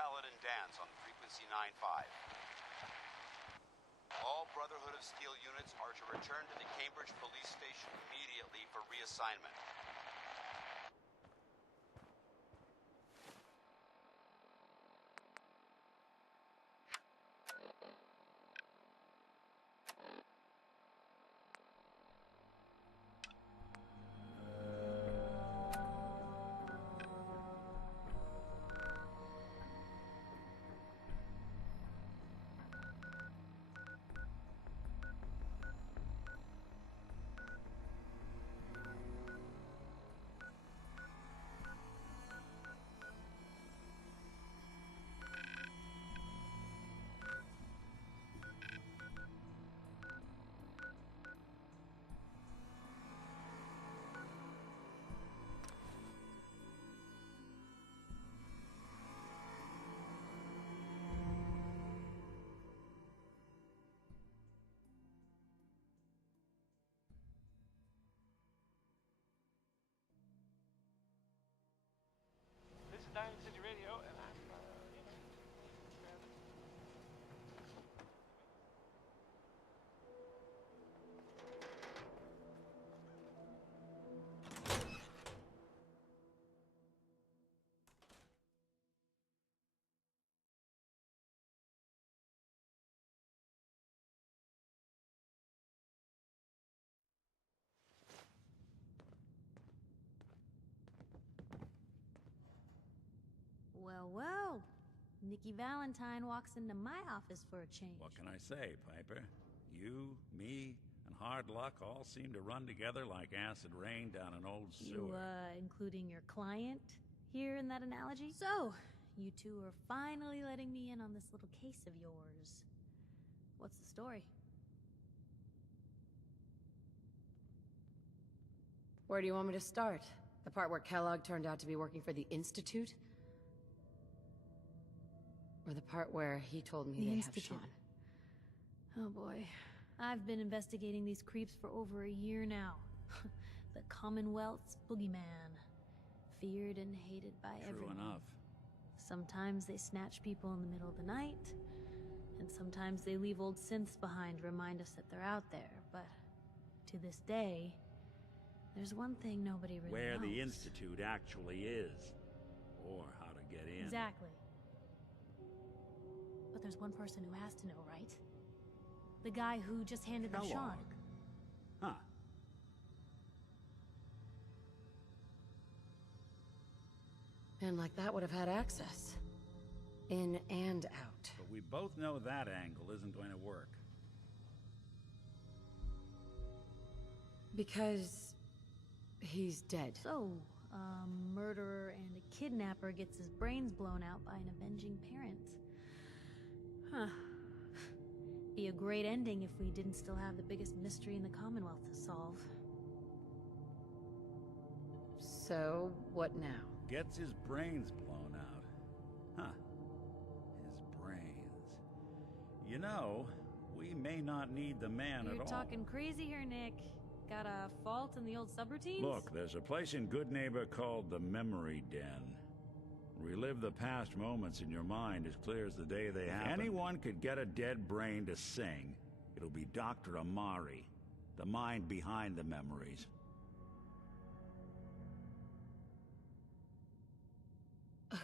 Paladin Dance on frequency 95. All Brotherhood of Steel units are to return to the Cambridge Police Station immediately for reassignment. This is Diamond City Radio, and I'm, Well, well. Nikki Valentine walks into my office for a change. What can I say, Piper? You, me, and hard luck all seem to run together like acid rain down an old sewer. You, including your client here in that analogy? So, you two are finally letting me in on this little case of yours. What's the story? Where do you want me to start? The part where Kellogg turned out to be working for the Institute? Or the part where he told me they have Sean? Oh boy. I've been investigating these creeps for over a year now. The Commonwealth's boogeyman. Feared and hated by everyone. True enough. Sometimes they snatch people in the middle of the night, and sometimes they leave old synths behind to remind us that they're out there, but to this day, there's one thing nobody really Where knows. the Institute actually is. Or how to get in. Exactly. But there's one person who has to know, right? The guy who just handed them Sean. Kellogg. Huh. And like that would have had access. In and out. But we both know that angle isn't going to work. Because he's dead. So, a murderer and a kidnapper gets his brains blown out by an avenging parent. Huh. Be a great ending if we didn't still have the biggest mystery in the Commonwealth to solve. So, what now? Gets his brains blown out. Huh. His brains. You know, we may not need the man at all. You're talking crazy here, Nick. Got a fault in the old subroutines? Look, there's a place in Good Neighbor called the Memory Den. Relive the past moments in your mind as clear as the day they happened. If anyone could get a dead brain to sing, it'll be Dr. Amari, the mind behind the memories.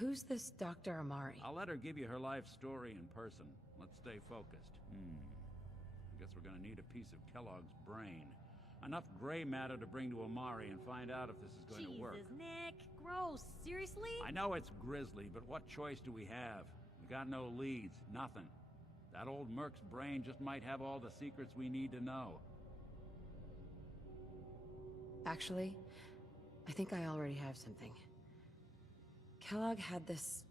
Who's this Dr. Amari? I'll let her give you her life story in person. Let's stay focused. I guess we're gonna need a piece of Kellogg's brain. Enough gray matter to bring to Amari and find out if this is going to work. Jesus, Nick. Gross. Seriously? I know it's grisly, but what choice do we have? We got no leads, nothing. That old Merc's brain just might have all the secrets we need to know. Actually, I think I already have something. Kellogg had this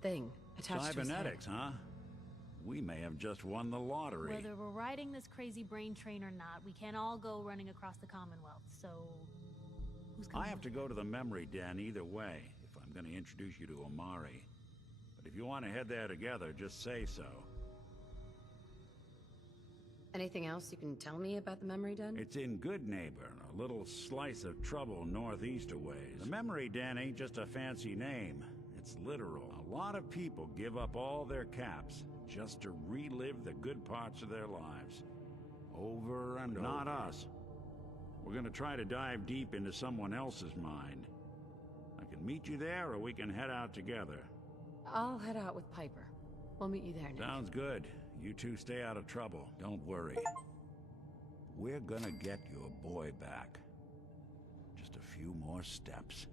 thing attached to his head. Cybernetics, huh? We may have just won the lottery. Whether we're riding this crazy brain train or not, we can't all go running across the Commonwealth, so... Who's coming? I have to go to the Memory Den either way, if I'm going to introduce you to Amari. But if you want to head there together, just say so. Anything else you can tell me about the Memory Den? It's in Good Neighbor, a little slice of trouble northeast a ways. The Memory Den ain't just a fancy name. It's literal. A lot of people give up all their caps just to relive the good parts of their lives. Over and over. Not us. We're gonna try to dive deep into someone else's mind. I can meet you there, or we can head out together. I'll head out with Piper. We'll meet you there, Nick. Sounds good. You two stay out of trouble. Don't worry. We're gonna get your boy back. Just a few more steps.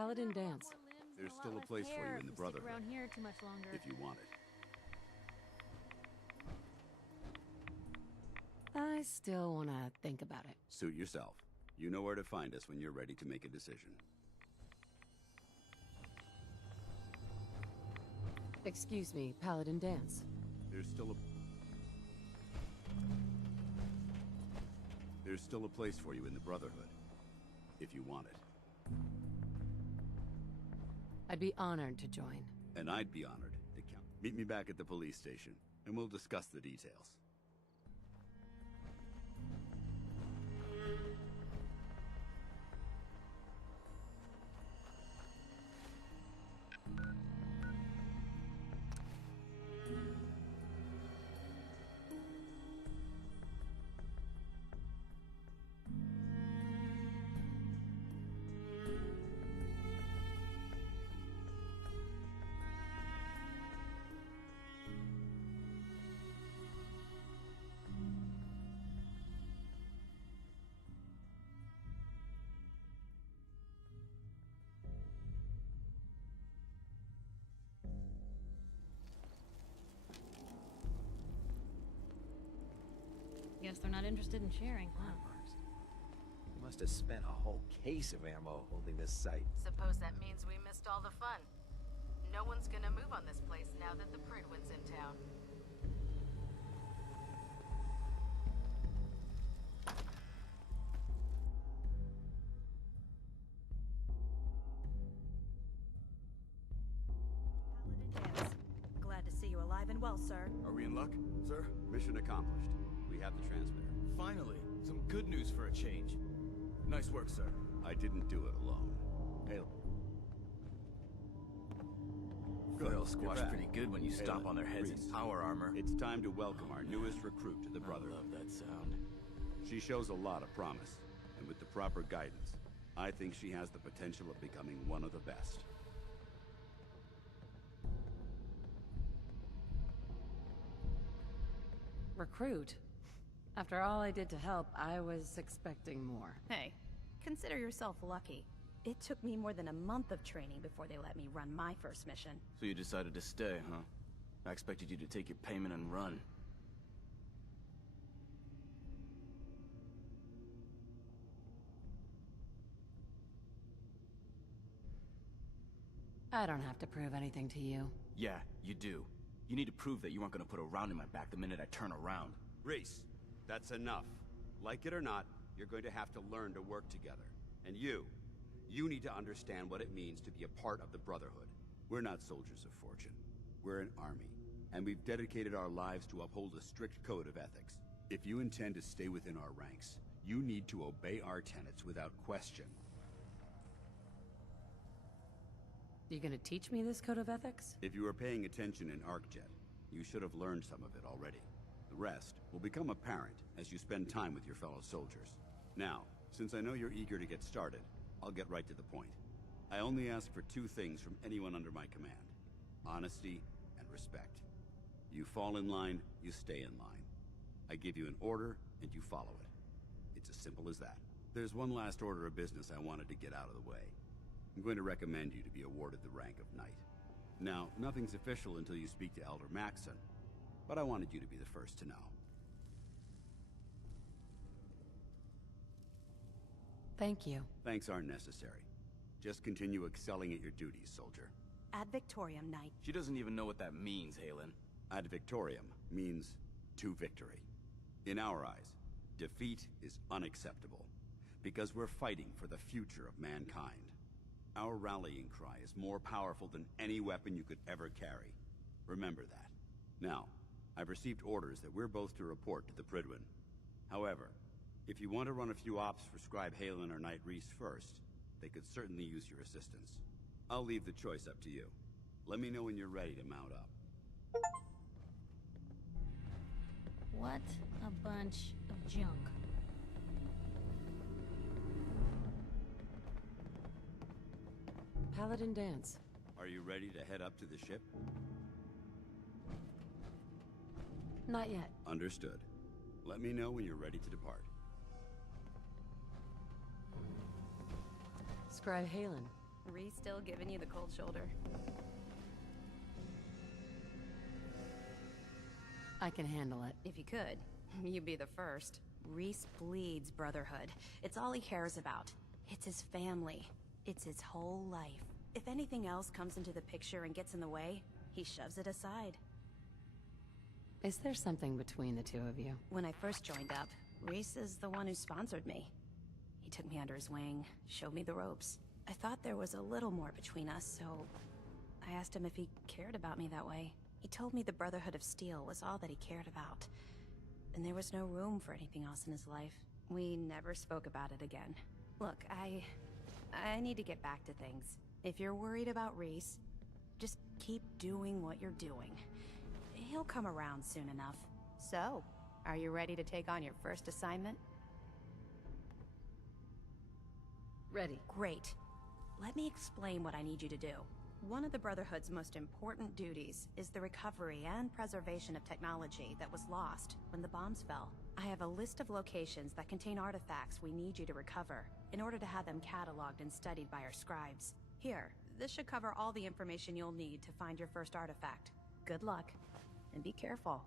Paladin Dance. There's still a place for you in the Brotherhood. Around here too much longer. If you want it. I still want to think about it. Suit yourself. You know where to find us when you're ready to make a decision. Excuse me, Paladin Dance. There's still a place for you in the Brotherhood. If you want it. I'd be honored to join. And I'd be honored to count. Meet me back at the police station, and we'll discuss the details. Guess they're not interested in sharing, huh? You must have spent a whole case of ammo holding this site. Suppose that means we missed all the fun. No one's gonna move on this place now that the Prydwen's in town. Paladin Dance. Glad to see you alive and well, sir. Are we in luck, sir? Mission accomplished. We have the transmitter. Finally, some good news for a change. Nice work, sir. I didn't do it alone. Hey. They'll squash pretty good when you stomp on their heads in power armor. It's time to welcome our newest recruit to the Brotherhood. I love that sound. She shows a lot of promise, and with the proper guidance, I think she has the potential of becoming one of the best. Recruit? After all I did to help, I was expecting more. Hey, consider yourself lucky. It took me more than a month of training before they let me run my first mission. So you decided to stay, huh? I expected you to take your payment and run. I don't have to prove anything to you. Yeah, you do. You need to prove that you aren't gonna put a round in my back the minute I turn around. Reese, that's enough. Like it or not, you're going to have to learn to work together. And you need to understand what it means to be a part of the Brotherhood. We're not soldiers of fortune. We're an army, and we've dedicated our lives to uphold a strict code of ethics. If you intend to stay within our ranks, you need to obey our tenets without question. You gonna teach me this code of ethics? If you were paying attention in ArcJet, you should have learned some of it already. The rest will become apparent as you spend time with your fellow soldiers. Now, since I know you're eager to get started, I'll get right to the point. I only ask for two things from anyone under my command: honesty and respect. You fall in line, you stay in line. I give you an order, and you follow it. It's as simple as that. There's one last order of business I wanted to get out of the way. I'm going to recommend you to be awarded the rank of Knight. Now, nothing's official until you speak to Elder Maxson, but I wanted you to be the first to know. Thank you. Thanks aren't necessary. Just continue excelling at your duties, soldier. Ad Victoriam, Knight. She doesn't even know what that means, Halen. Ad Victoriam means to victory. In our eyes, defeat is unacceptable, because we're fighting for the future of mankind. Our rallying cry is more powerful than any weapon you could ever carry. Remember that. Now, I've received orders that we're both to report to the Prydwen. However, if you want to run a few ops for Scribe Halen or Knight Reese first, they could certainly use your assistance. I'll leave the choice up to you. Let me know when you're ready to mount up. What a bunch of junk. Paladin Dance. Are you ready to head up to the ship? Not yet. Understood. Let me know when you're ready to depart. Scribe Halen. Reese still giving you the cold shoulder? I can handle it. If you could, you'd be the first. Reese bleeds brotherhood. It's all he cares about. It's his family. It's his whole life. If anything else comes into the picture and gets in the way, he shoves it aside. Is there something between the two of you? When I first joined up, Reese is the one who sponsored me. He took me under his wing, showed me the ropes. I thought there was a little more between us, so I asked him if he cared about me that way. He told me the Brotherhood of Steel was all that he cared about, and there was no room for anything else in his life. We never spoke about it again. Look, I need to get back to things. If you're worried about Reese, just keep doing what you're doing. He'll come around soon enough. So, are you ready to take on your first assignment? Ready. Great. Let me explain what I need you to do. One of the Brotherhood's most important duties is the recovery and preservation of technology that was lost when the bombs fell. I have a list of locations that contain artifacts we need you to recover in order to have them cataloged and studied by our scribes. Here, this should cover all the information you'll need to find your first artifact. Good luck, and be careful.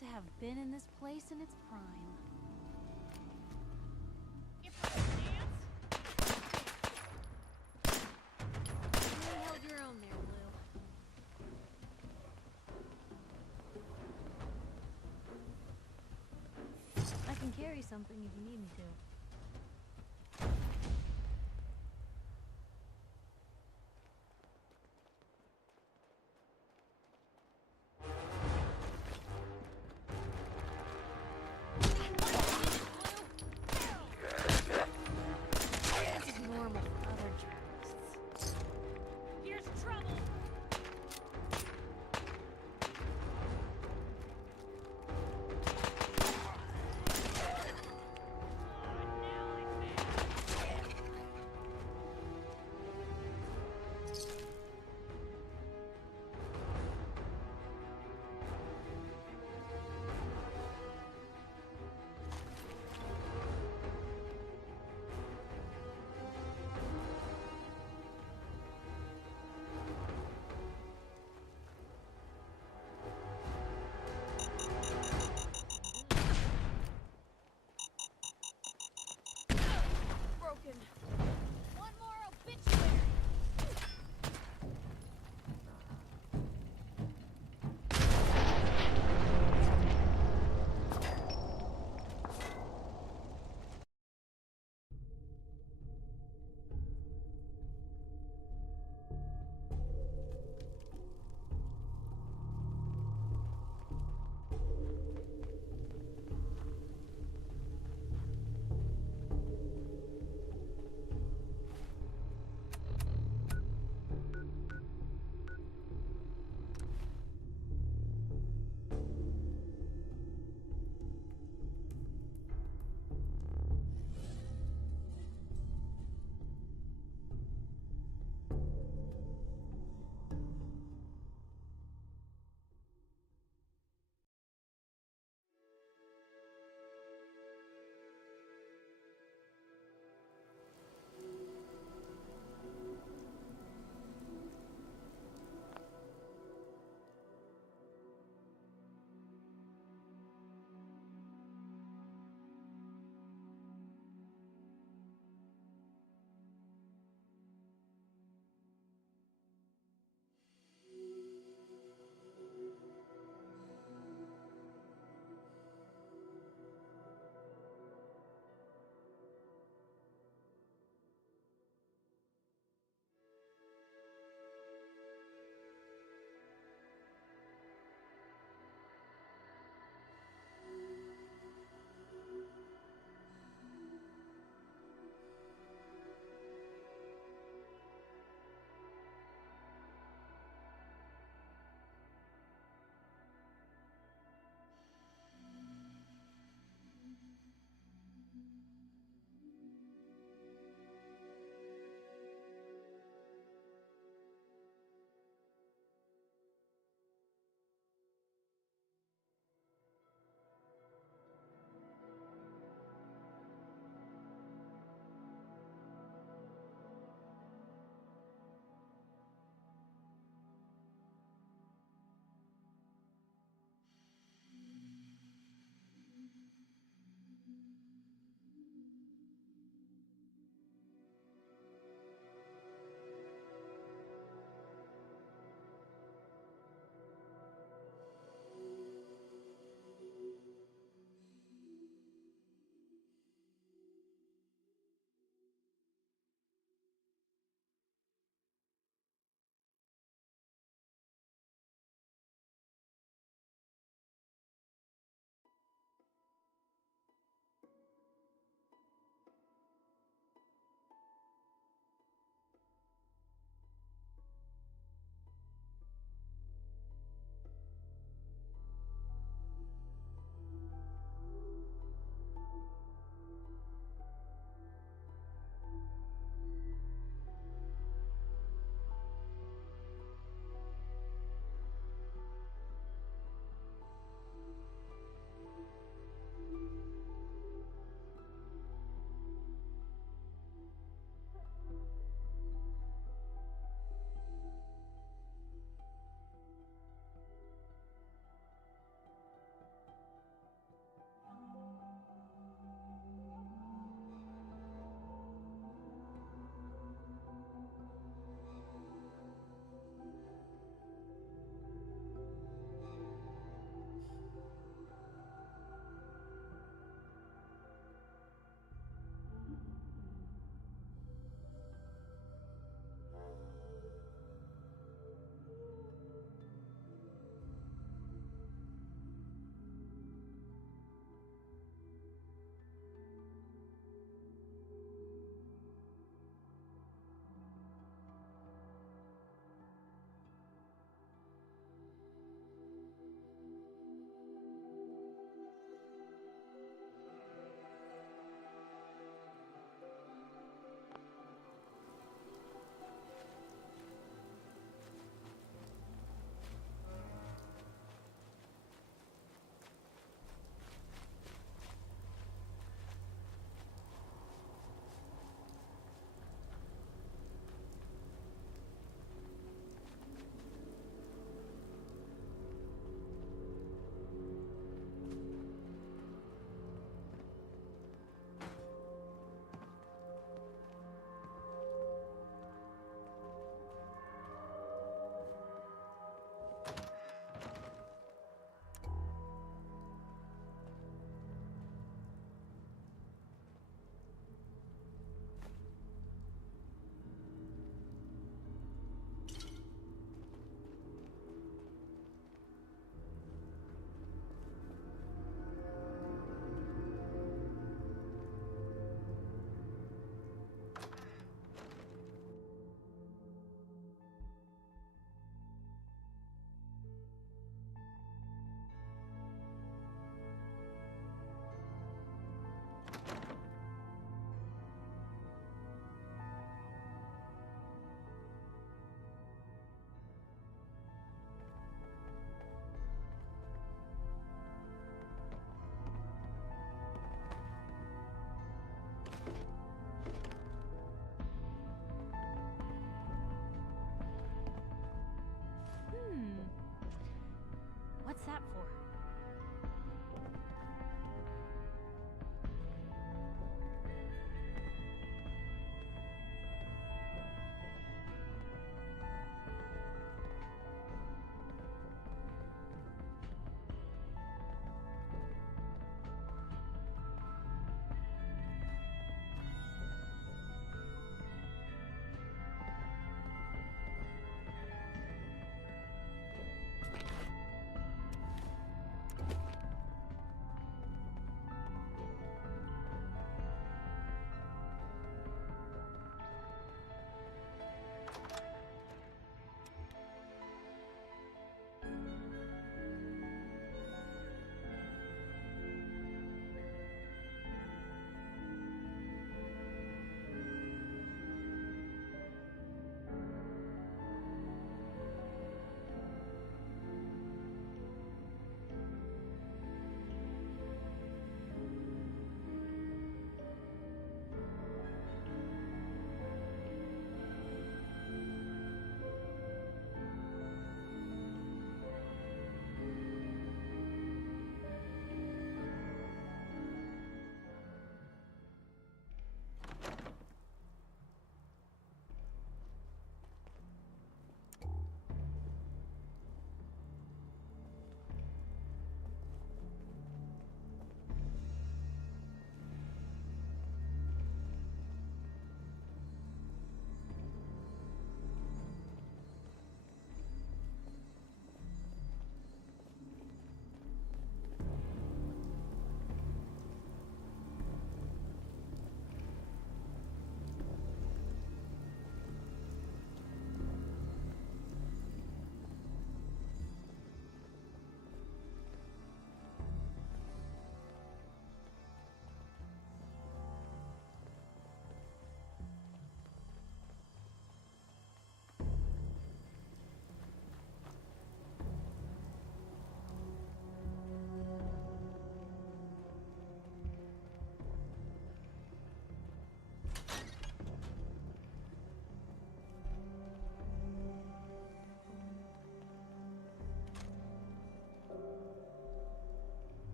To have been in this place in its prime. You held your own there, Blue. I can carry something if you need me to.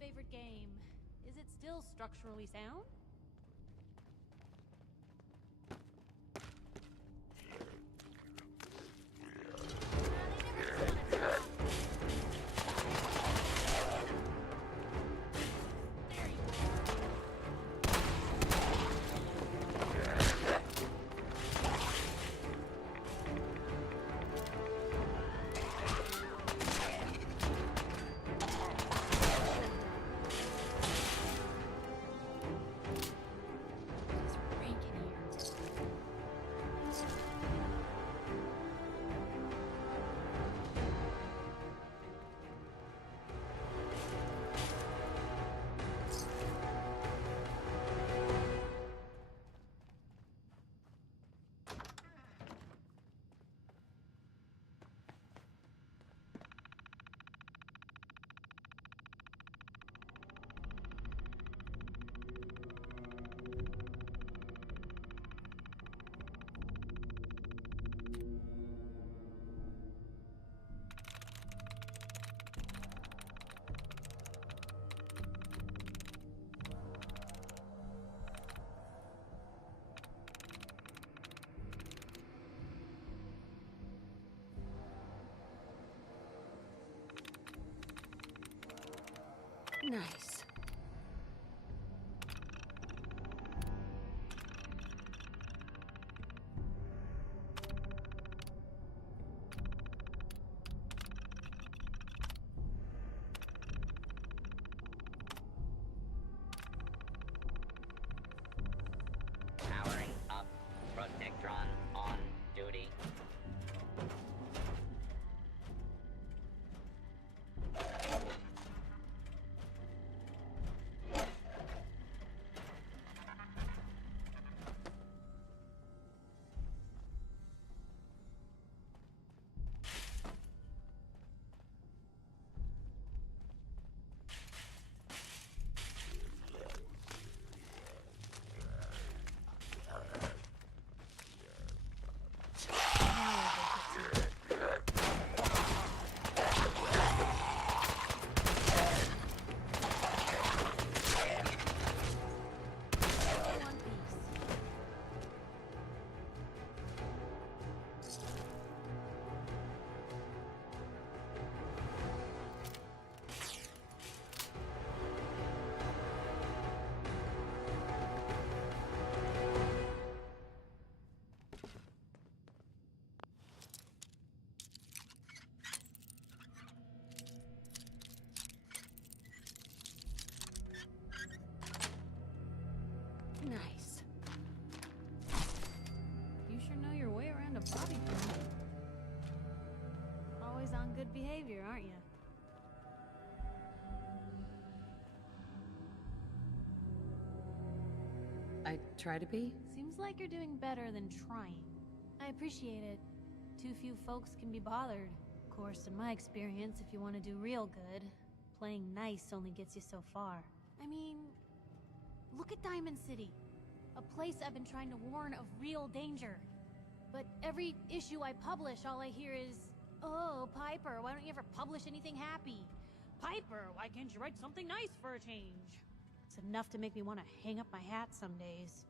favorite game. Is it still structurally sound? Nice. Powering up. Protectron on duty. Nice. You sure know your way around a bobby pin. Always on good behavior, aren't you? I try to be. Seems like you're doing better than trying. I appreciate it. Too few folks can be bothered. Of course, in my experience, if you want to do real good, playing nice only gets you so far. I mean, look at Diamond City. A place I've been trying to warn of real danger. But every issue I publish, all I hear is, "Oh, Piper, why don't you ever publish anything happy? Piper, why can't you write something nice for a change?" It's enough to make me want to hang up my hat some days.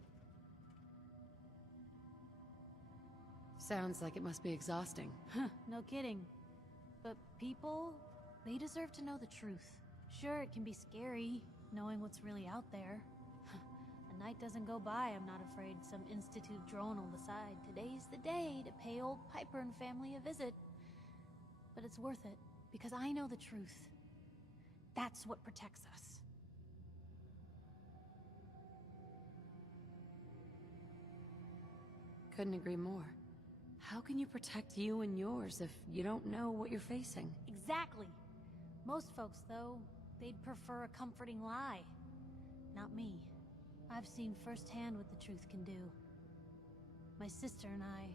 Sounds like it must be exhausting. Huh, no kidding. But people, they deserve to know the truth. Sure, it can be scary, knowing what's really out there. A night doesn't go by, I'm not afraid some Institute drone will decide today's the day to pay old Piper and family a visit. But it's worth it, because I know the truth. That's what protects us. Couldn't agree more. How can you protect you and yours if you don't know what you're facing? Exactly. Most folks, though, they'd prefer a comforting lie. Not me. I've seen firsthand what the truth can do. My sister and I,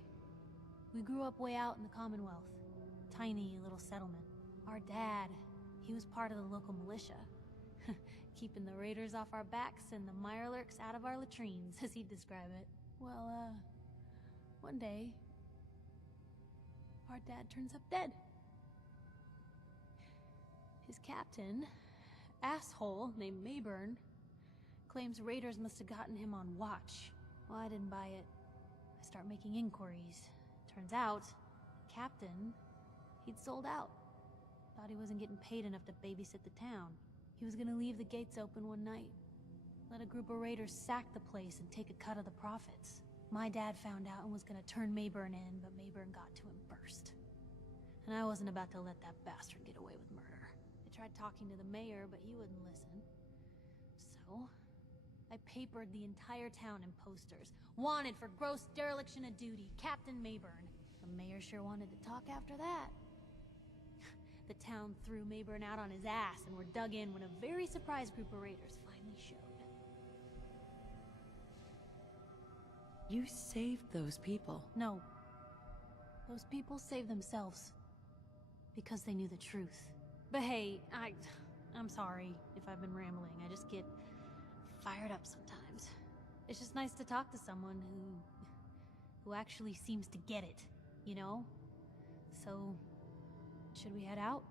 we grew up way out in the Commonwealth. Tiny little settlement. Our dad, he was part of the local militia. Keeping the raiders off our backs and the mirelurks out of our latrines, as he'd describe it. Well, one day, our dad turns up dead. His captain, asshole named Mayburn claims raiders must have gotten him on watch. Well, I didn't buy it. I start making inquiries. Turns out, the captain, he'd sold out. Thought he wasn't getting paid enough to babysit the town. He was gonna leave the gates open one night. Let a group of raiders sack the place and take a cut of the profits. My dad found out and was gonna turn Mayburn in, but Mayburn got to him first. And I wasn't about to let that bastard get away with murder. I tried talking to the mayor, but he wouldn't listen. So, I papered the entire town in posters. Wanted for gross dereliction of duty, Captain Mayburn. The mayor sure wanted to talk after that. The town threw Mayburn out on his ass and were dug in when a very surprised group of raiders finally showed. You saved those people. No. Those people saved themselves. Because they knew the truth. But hey, I'm sorry if I've been rambling. I just get fired up sometimes. It's just nice to talk to someone who actually seems to get it, you know? So, should we head out?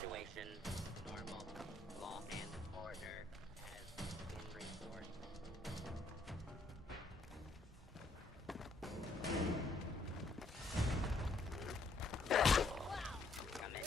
Situation normal. Law and order has been reinforced. Come in.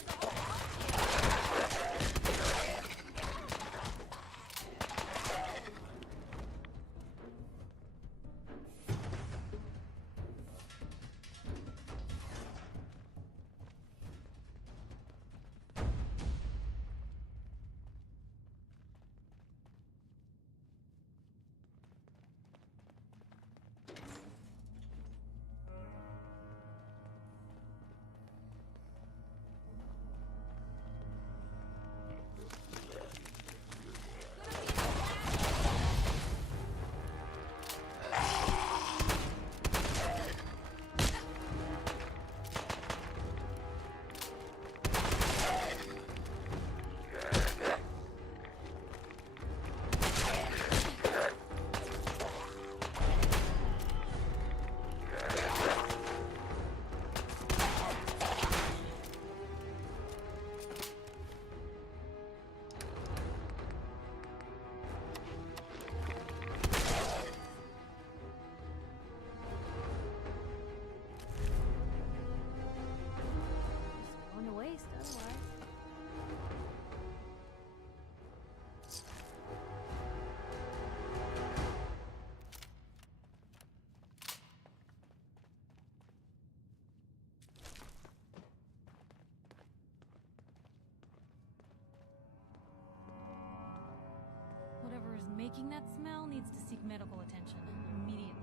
Going to waste otherwise. Whatever is making that smell needs to seek medical attention immediately.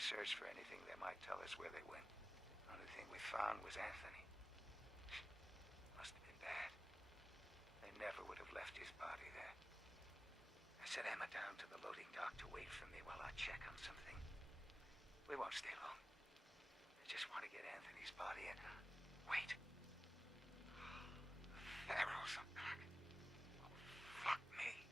searched for anything that might tell us where they went. The only thing we found was Anthony. Must have been bad. They never would have left his body there. I sent Emma down to the loading dock to wait for me while I check on something. We won't stay long. I just want to get Anthony's body and... Wait. The Pharaohs are back. Oh, fuck me.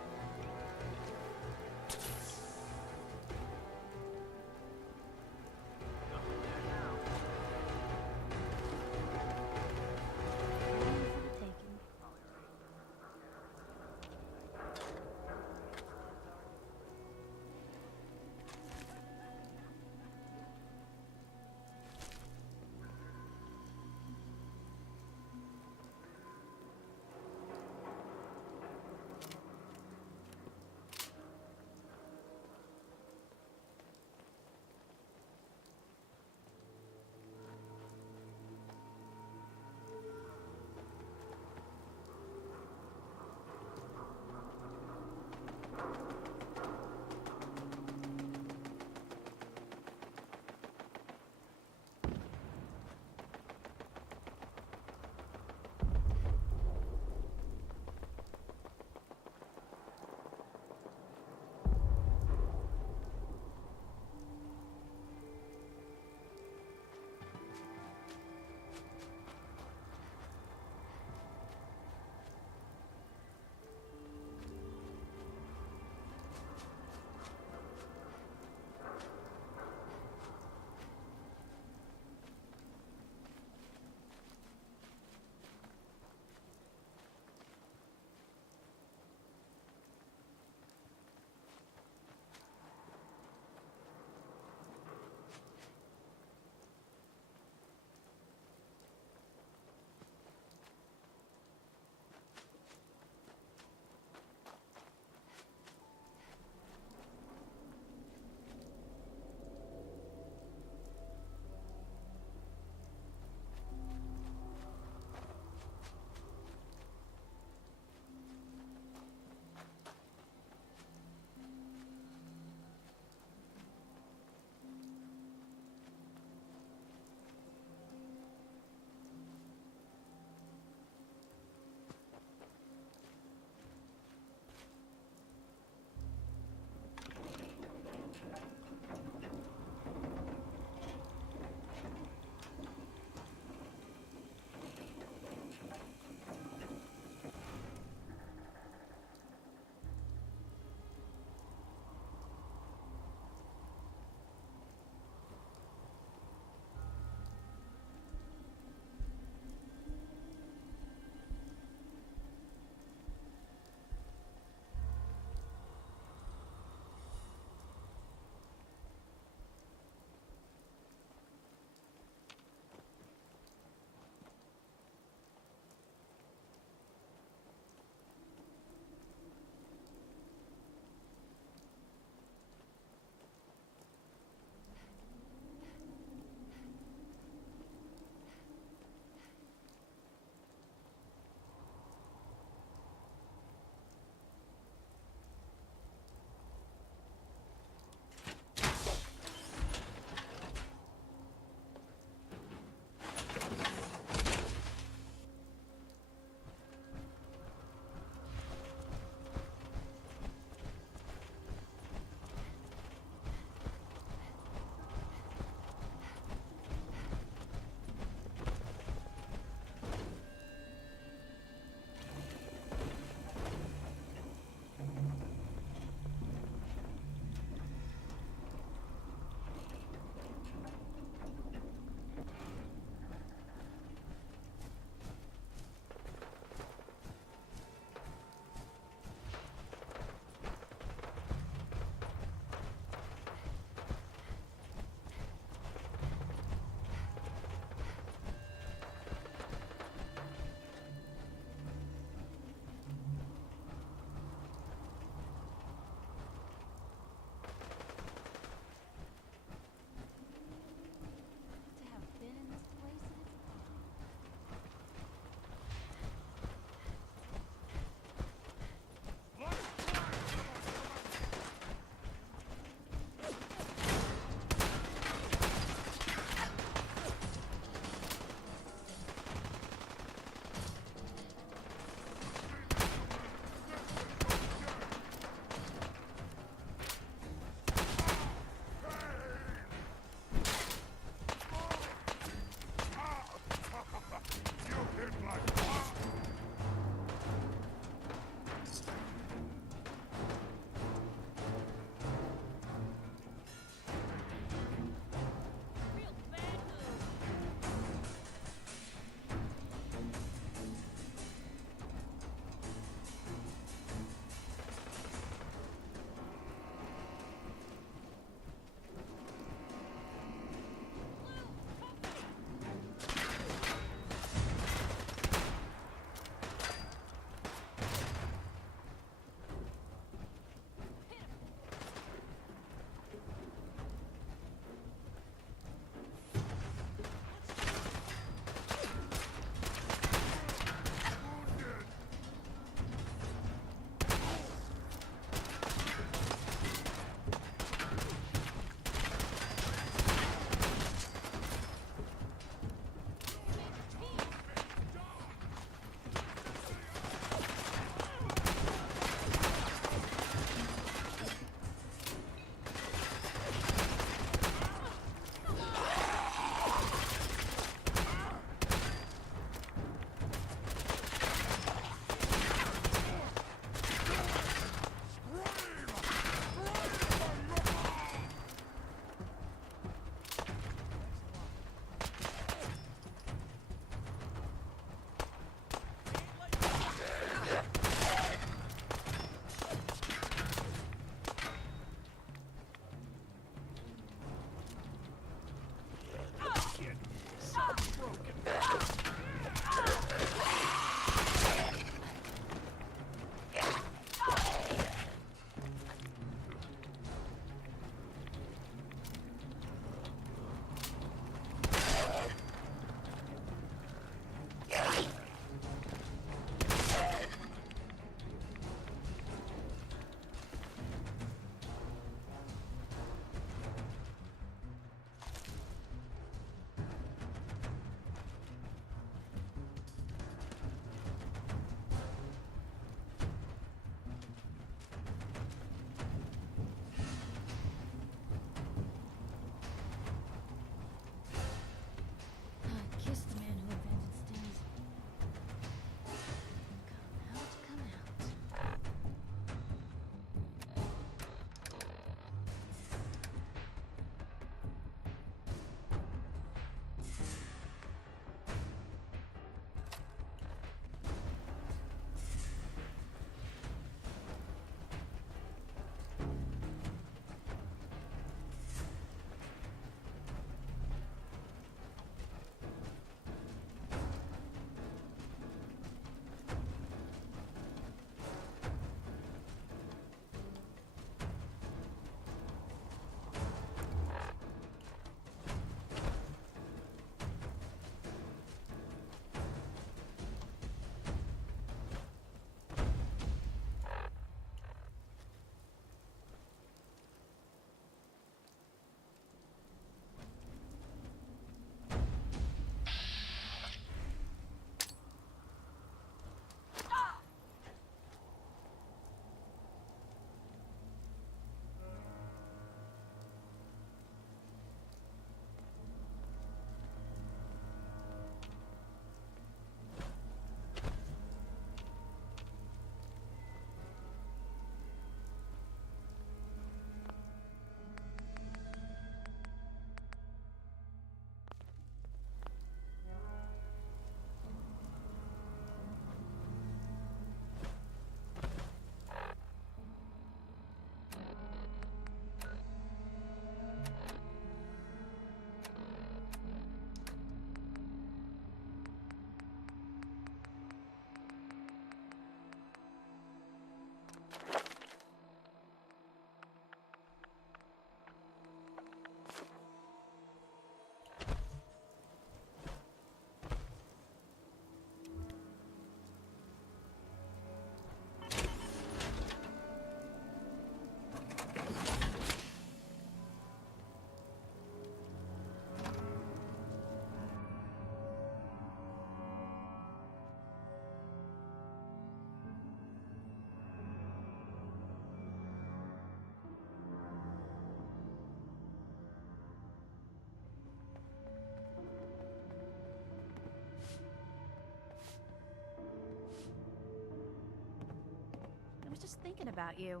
just thinking about you.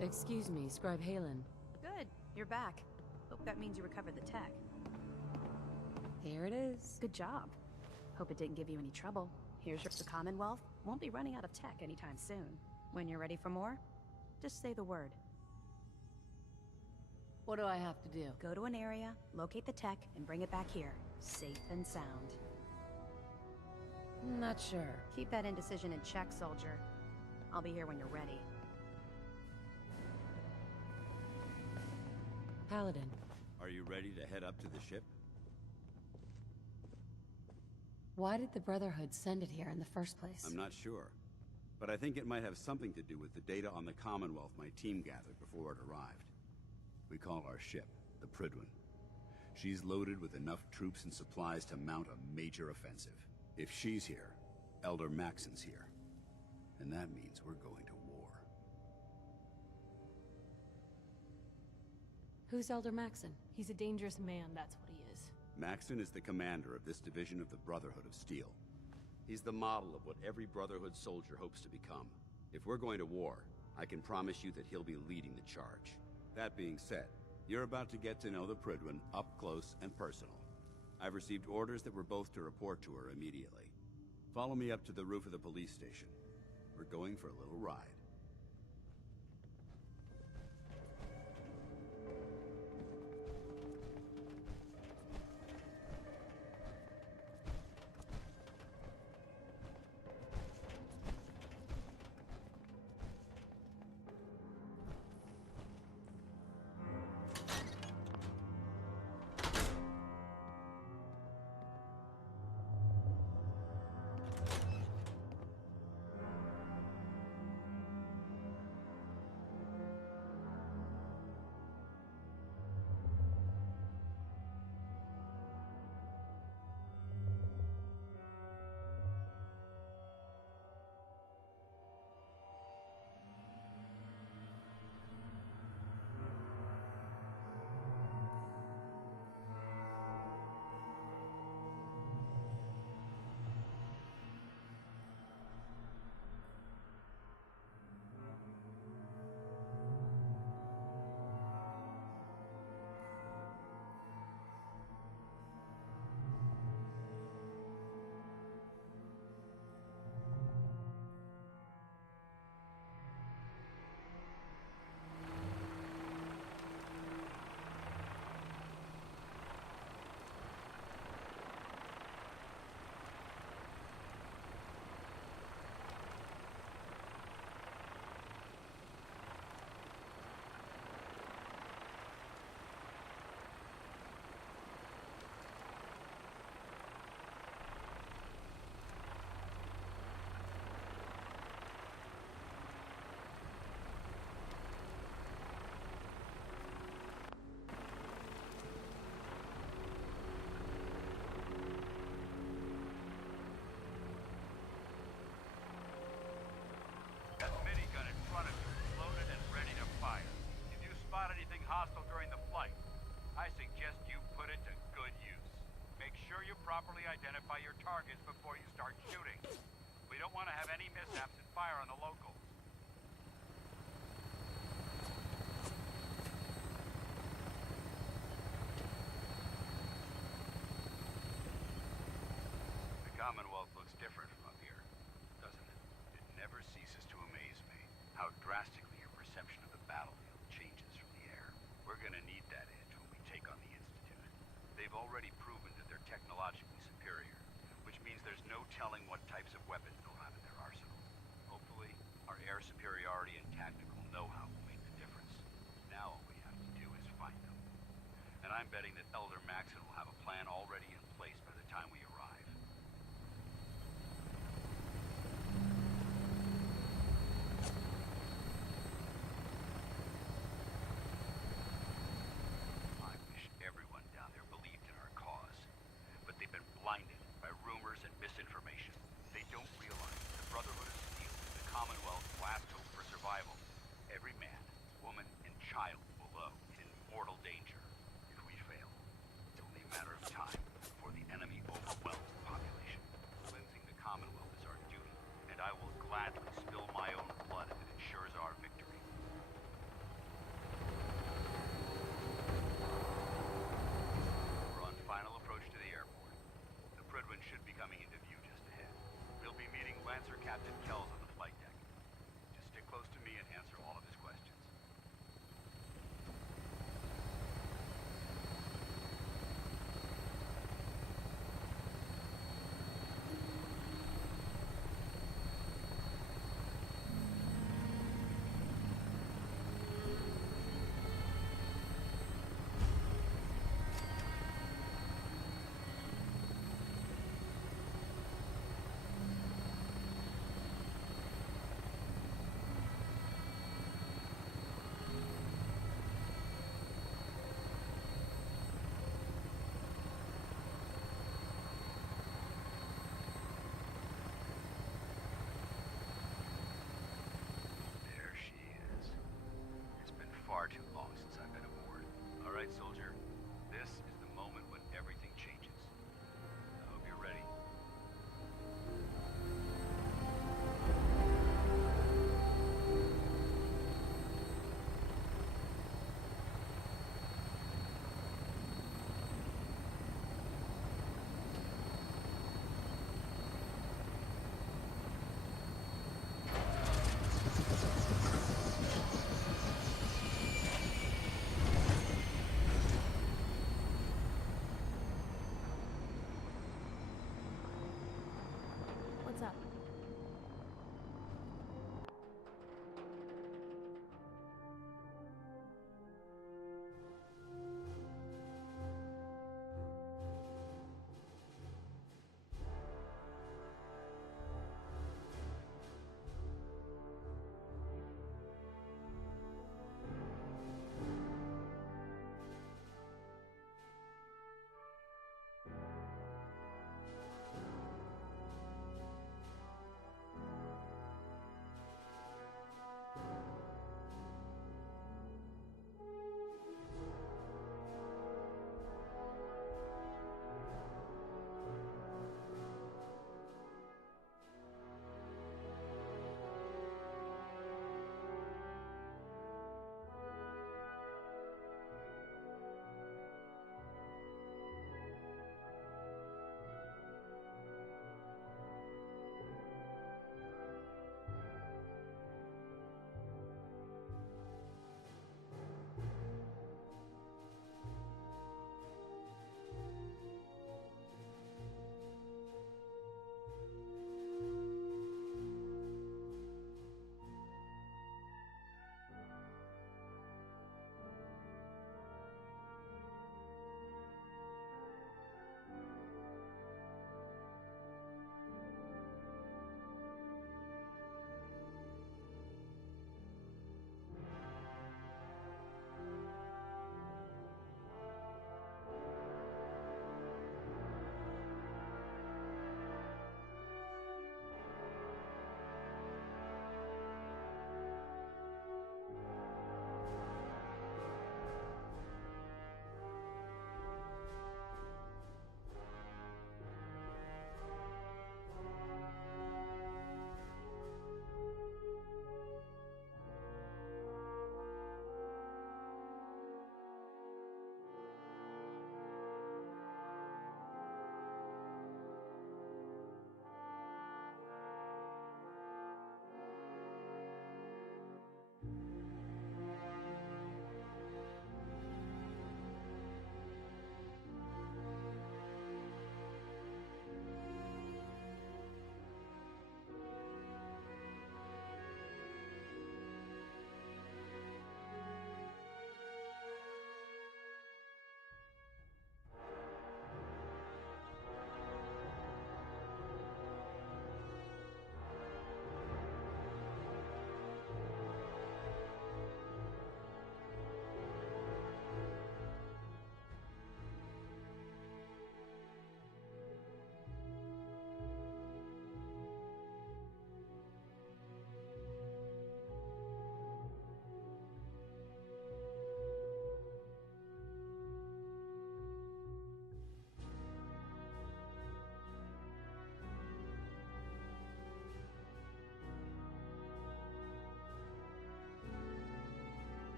Excuse me, Scribe Halen. Good, you're back. Hope that means you recovered the tech. Here it is. Good job. Hope it didn't give you any trouble. Here's your... The Commonwealth won't be running out of tech anytime soon. When you're ready for more, just say the word. What do I have to do? Go to an area, locate the tech, and bring it back here. Safe and sound. Not sure. Keep that indecision in check, soldier. I'll be here when you're ready. Paladin. Are you ready to head up to the ship? Why did the Brotherhood send it here in the first place? I'm not sure. But I think it might have something to do with the data on the Commonwealth my team gathered before it arrived. We call our ship the Prydwen. She's loaded with enough troops and supplies to mount a major offensive. If she's here, Elder Maxon's here. And that means we're going to war. Who's Elder Maxon? He's a dangerous man, that's what he is. Maxon is the commander of this division of the Brotherhood of Steel. He's the model of what every Brotherhood soldier hopes to become. If we're going to war, I can promise you that he'll be leading the charge. That being said, you're about to get to know the Prydwen up close and personal. I've received orders that we're both to report to her immediately. Follow me up to the roof of the police station. We're going for a little ride. properly identify your targets before you start shooting. We don't want to have any mishaps and fire on the locals. The Commonwealth looks different from up here, doesn't it? It never ceases to amaze me how drastically your perception of the battlefield changes from the air. We're gonna need that edge when we take on the Institute. They've already proven that they're technologically superior, which means there's no telling what types of weapons they'll have in their arsenal. Hopefully, our air superiority and tactical know-how will make the difference. Now all we have to do is find them. And I'm betting that Elder Maxon will have a plan already in place by the time we arrive. I wish everyone down there believed in our cause, but they've been blinded by rumors and misinformation. They don't realize that the Brotherhood of Steel is the Commonwealth's last hope for survival. Every man, woman, and child below is in mortal danger. If we fail, it's only a matter of time before the enemy overwhelms the population. Cleansing the Commonwealth is right, soldier. This is the moment when everything changes. I hope you're ready.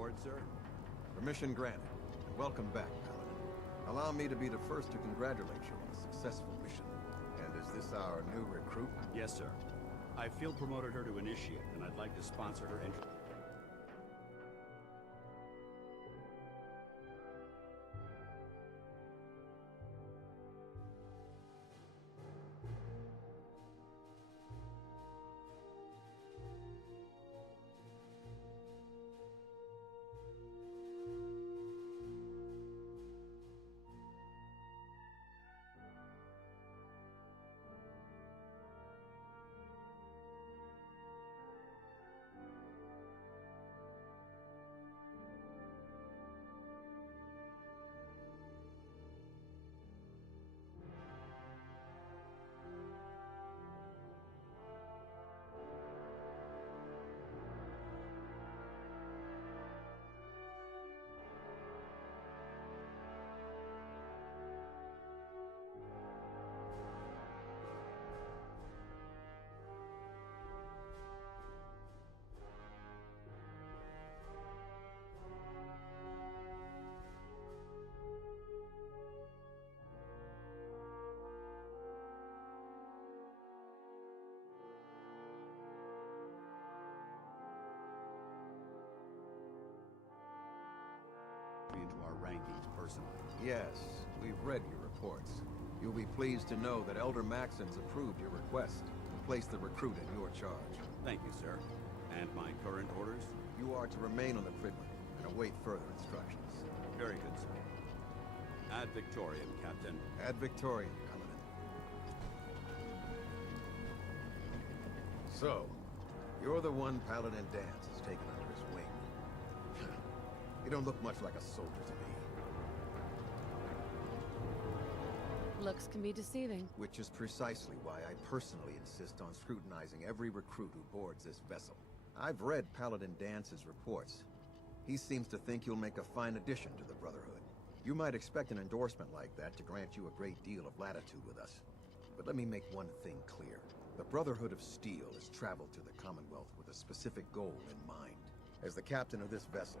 aboard, sir? Permission granted. And welcome back, Paladin. Allow me to be the first to congratulate you on a successful mission. And is this our new recruit? Yes, sir. I field promoted her to initiate, and I'd like to sponsor her entry. Into our rankings personally. Yes, we've read your reports. You'll be pleased to know that Elder Maxon's approved your request to place the recruit in your charge. Thank you, sir. And my current orders? You are to remain on the Prydwen and await further instructions. Very good, sir. Ad Victoriam, Captain. Ad Victoriam, Paladin. So, you're the one Paladin Danse has taken under his wing. You don't look much like a soldier to me. Looks can be deceiving. Which is precisely why I personally insist on scrutinizing every recruit who boards this vessel. I've read Paladin Dance's reports. He seems to think you'll make a fine addition to the Brotherhood. You might expect an endorsement like that to grant you a great deal of latitude with us. But let me make one thing clear. The Brotherhood of Steel has traveled to the Commonwealth with a specific goal in mind. As the captain of this vessel,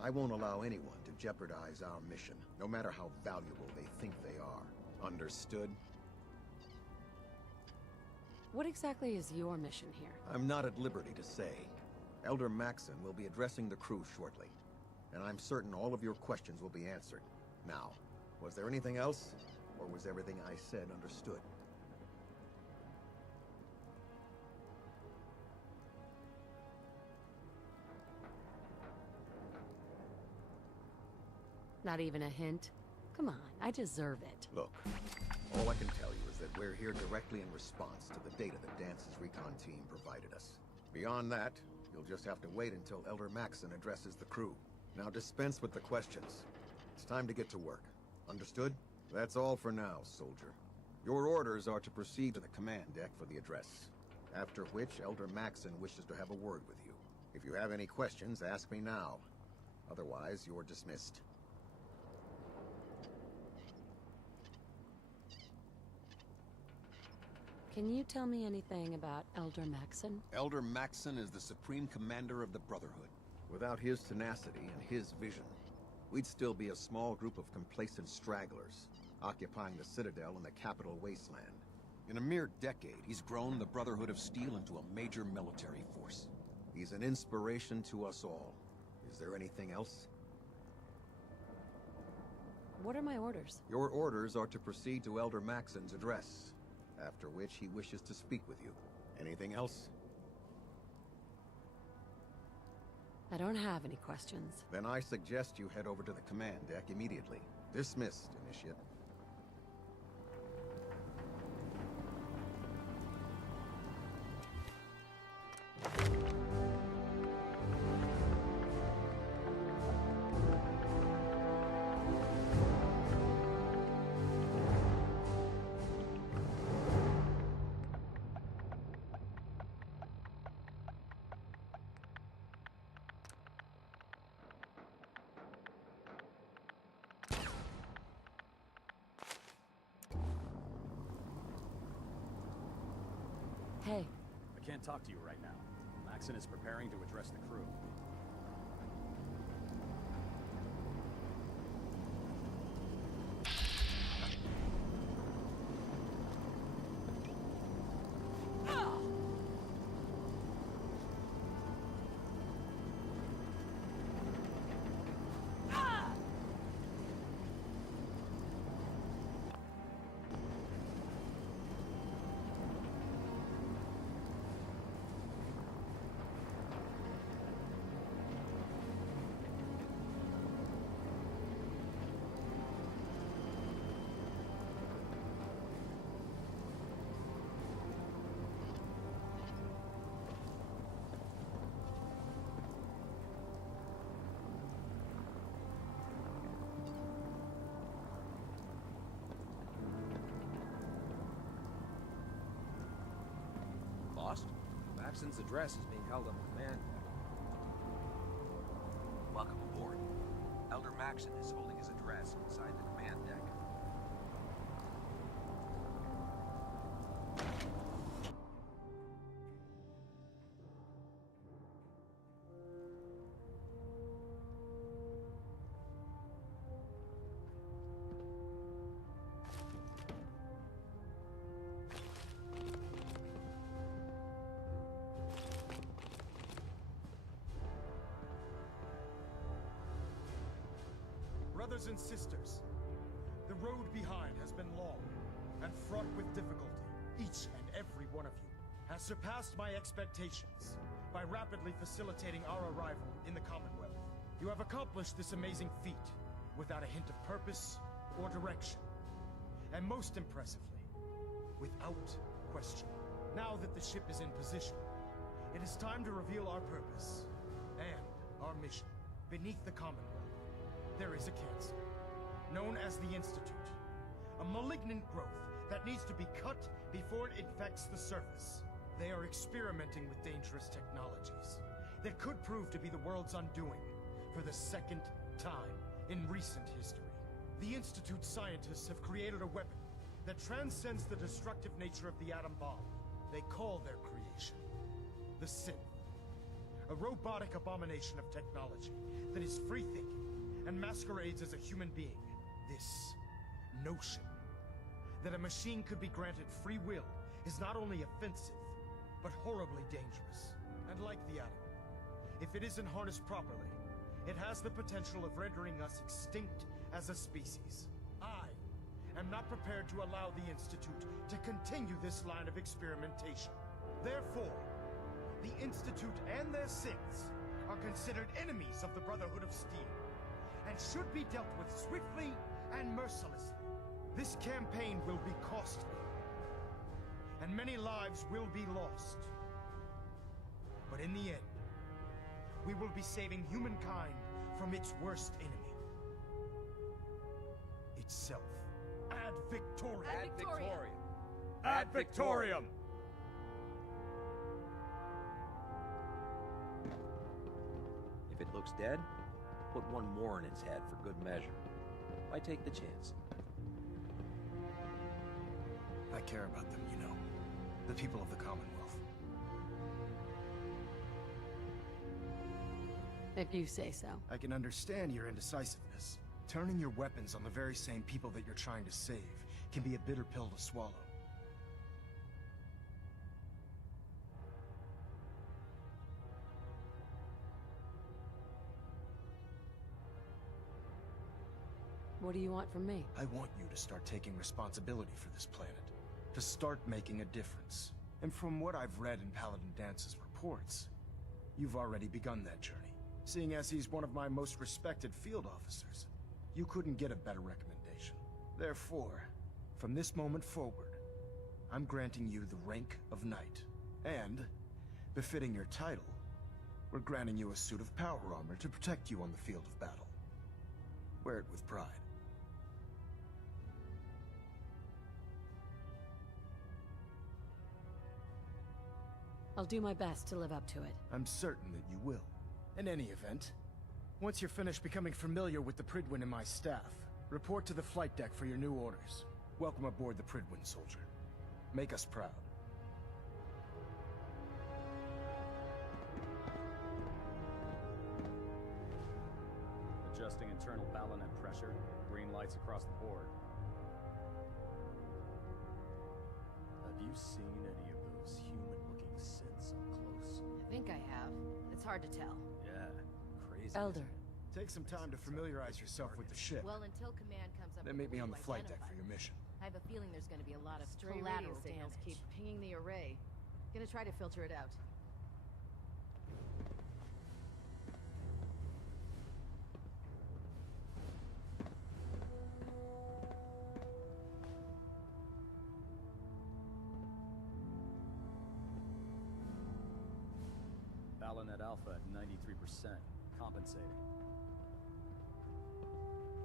I won't allow anyone to jeopardize our mission, no matter how valuable they think they are. Understood? What exactly is your mission here? I'm not at liberty to say. Elder Maxon will be addressing the crew shortly, and I'm certain all of your questions will be answered. Now, was there anything else, or was everything I said understood? Not even a hint? Come on, I deserve it. Look, all I can tell you is that we're here directly in response to the data that Dance's recon team provided us. Beyond that, you'll just have to wait until Elder Maxon addresses the crew. Now dispense with the questions. It's time to get to work. Understood? That's all for now, soldier. Your orders are to proceed to the command deck for the address. After which, Elder Maxon wishes to have a word with you. If you have any questions, ask me now. Otherwise, you're dismissed. Can you tell me anything about Elder Maxon? Elder Maxon is the Supreme Commander of the Brotherhood. Without his tenacity and his vision, we'd still be a small group of complacent stragglers, occupying the Citadel and the capital wasteland. In a mere decade, he's grown the Brotherhood of Steel into a major military force. He's an inspiration to us all. Is there anything else? What are my orders? Your orders are to proceed to Elder Maxon's address, after which he wishes to speak with you. Anything else? I don't have any questions. Then I suggest you head over to the command deck immediately. Dismissed, Initiate. Hey. I can't talk to you right now. Maxon is preparing to address the crew. Maxson's address is being held on the command deck. Welcome aboard. Elder Maxson is holding his address inside the command deck. Brothers and sisters, the road behind has been long and fraught with difficulty. Each and every one of you has surpassed my expectations by rapidly facilitating our arrival in the Commonwealth. You have accomplished this amazing feat without a hint of purpose or direction. And most impressively, without question. Now that the ship is in position, it is time to reveal our purpose and our mission. Beneath the Commonwealth, there is a cancer, known as the Institute. A malignant growth that needs to be cut before it infects the surface. They are experimenting with dangerous technologies that could prove to be the world's undoing for the second time in recent history. The Institute scientists have created a weapon that transcends the destructive nature of the atom bomb. They call their creation the Synth. A robotic abomination of technology that is free-thinking and masquerades as a human being. This notion that a machine could be granted free will is not only offensive, but horribly dangerous. And like the atom, if it isn't harnessed properly, it has the potential of rendering us extinct as a species. I am not prepared to allow the Institute to continue this line of experimentation. Therefore, the Institute and their synths are considered enemies of the Brotherhood of Steel, and should be dealt with swiftly and mercilessly. This campaign will be costly, and many lives will be lost. But in the end, we will be saving humankind from its worst enemy. Itself. Ad Victoriam! Ad Victoriam! Ad Victoriam! If it looks dead, put one more in its head for good measure. Why take the chance? I care about them, you know. The people of the Commonwealth. If you say so. I can understand your indecisiveness. Turning your weapons on the very same people that you're trying to save can be a bitter pill to swallow. What do you want from me? I want you to start taking responsibility for this planet. To start making a difference. And from what I've read in Paladin Dance's reports, you've already begun that journey. Seeing as he's one of my most respected field officers, you couldn't get a better recommendation. Therefore, from this moment forward, I'm granting you the rank of Knight. And, befitting your title, we're granting you a suit of power armor to protect you on the field of battle. Wear it with pride. I'll do my best to live up to it. I'm certain that you will. In any event, once you're finished becoming familiar with the Prydwen and my staff, report to the flight deck for your new orders. Welcome aboard the Prydwen, soldier. Make us proud. Adjusting internal balunet pressure. Green lights across the board. Have you seen any of those human-looking synths up close? I think I have. It's hard to tell. Yeah, crazy. Elder. Take some time to familiarize yourself with the ship. Well, until command comes up Then with meet me a on way the to flight deck identify for your them. mission. I have a feeling there's going to be a lot of Stray collateral radio signals damage. keep pinging the array. Gonna try to filter it out. Balunet Alpha at 93%. Compensating.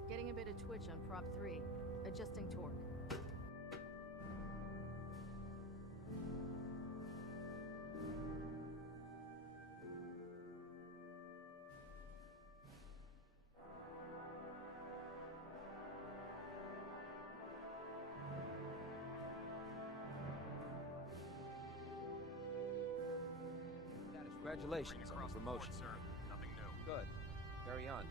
Getting a bit of twitch on prop 3. Adjusting torque. Congratulations on the promotion. sir. Nothing new. Good. Carry on.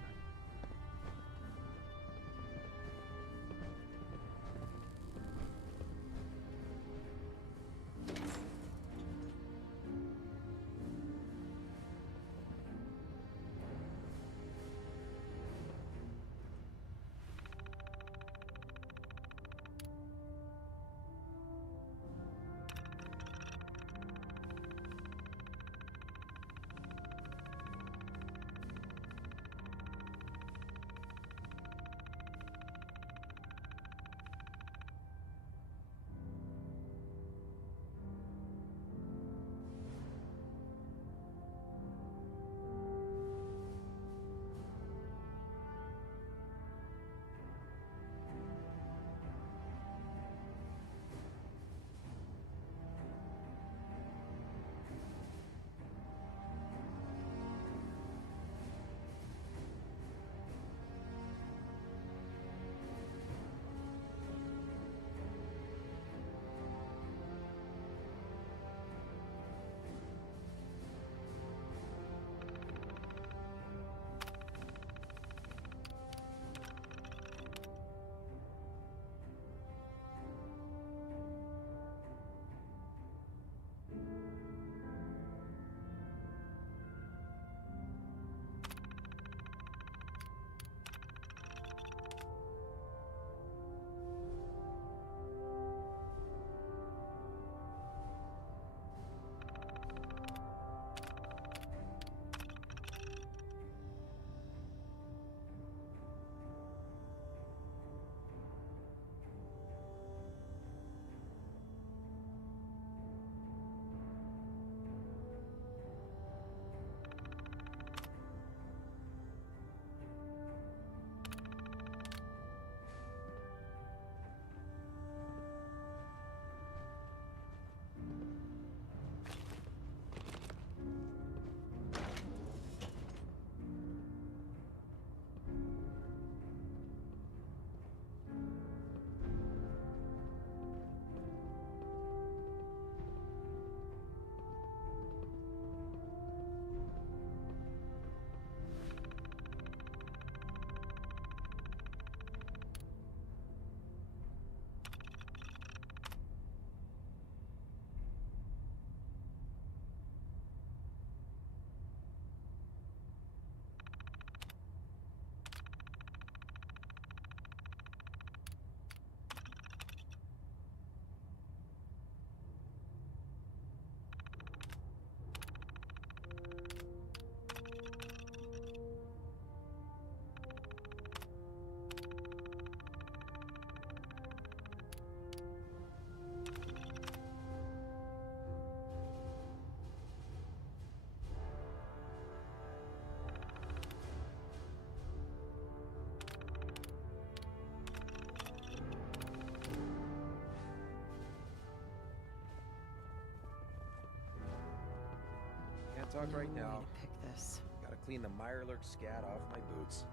Can't talk right now. Way to pick this. Gotta clean the Mirelurk scat off my boots.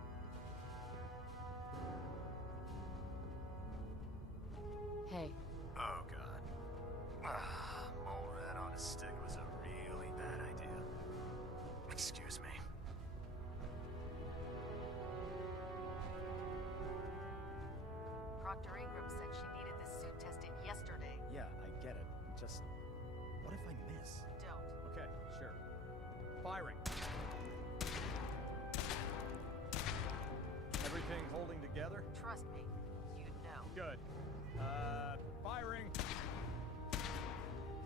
Hey. Oh, God. Mole rat on a stick was a really bad idea. Excuse me. Proctor Ingram said she needed this suit tested yesterday. Yeah, I get it. Just, what if I miss? Don't. Okay, sure. Firing. Everything holding together? Trust me, you know. Good. Firing.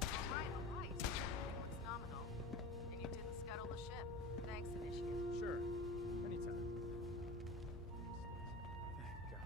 All right. It looks nominal. And you didn't scuttle the ship. Thanks, Initiate. Sure. Anytime. Thank God.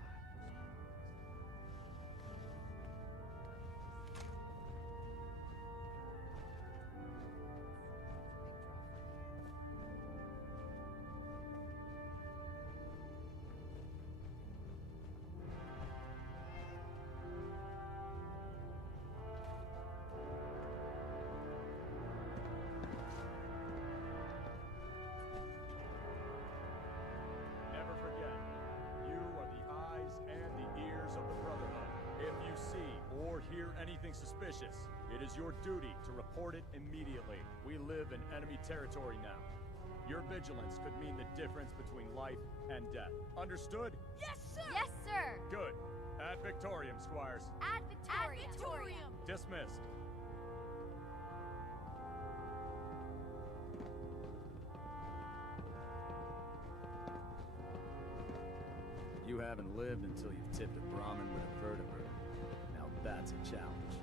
anything suspicious, it is your duty to report it immediately. We live in enemy territory now. Your vigilance could mean the difference between life and death. Understood? Yes, sir! Yes, sir! Good. Ad Victorium, Squires. Ad Victorium! Ad Victorium! Dismissed. You haven't lived until you've tipped a Brahmin with a vertebrate. Now that's a challenge.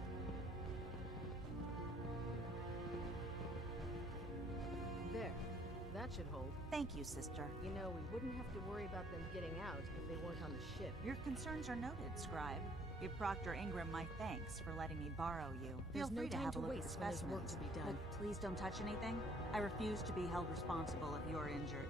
There. That should hold. Thank you, sister. You know, we wouldn't have to worry about them getting out if they weren't on the ship. Your concerns are noted, Scribe. Give Proctor Ingram my thanks for letting me borrow you. There's Feel free no to time have to a look at the waste when there's specimens. work to be done. But please don't touch anything. I refuse to be held responsible if you're injured.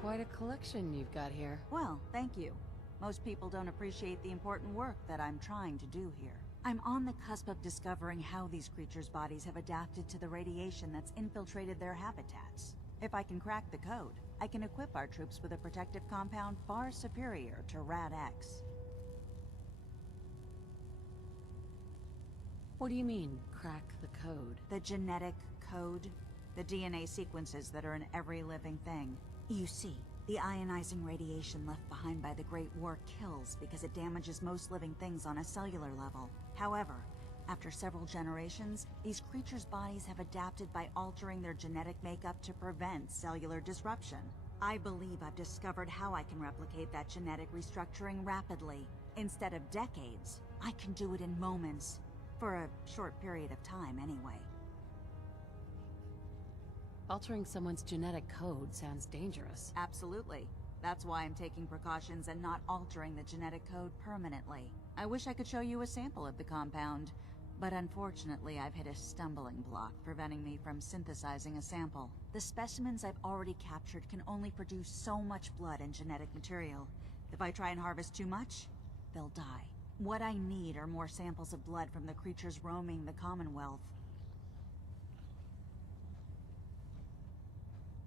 Quite a collection you've got here. Well, thank you. Most people don't appreciate the important work that I'm trying to do here. I'm on the cusp of discovering how these creatures' bodies have adapted to the radiation that's infiltrated their habitats. If I can crack the code, I can equip our troops with a protective compound far superior to Rad-X. What do you mean, crack the code? The genetic code. The DNA sequences that are in every living thing. You see, the ionizing radiation left behind by the Great War kills because it damages most living things on a cellular level. However, after several generations, these creatures' bodies have adapted by altering their genetic makeup to prevent cellular disruption. I believe I've discovered how I can replicate that genetic restructuring rapidly. Instead of decades, I can do it in moments. For a short period of time, anyway. Altering someone's genetic code sounds dangerous. Absolutely. That's why I'm taking precautions and not altering the genetic code permanently. I wish I could show you a sample of the compound, but unfortunately I've hit a stumbling block preventing me from synthesizing a sample. The specimens I've already captured can only produce so much blood and genetic material. If I try and harvest too much, they'll die. What I need are more samples of blood from the creatures roaming the Commonwealth.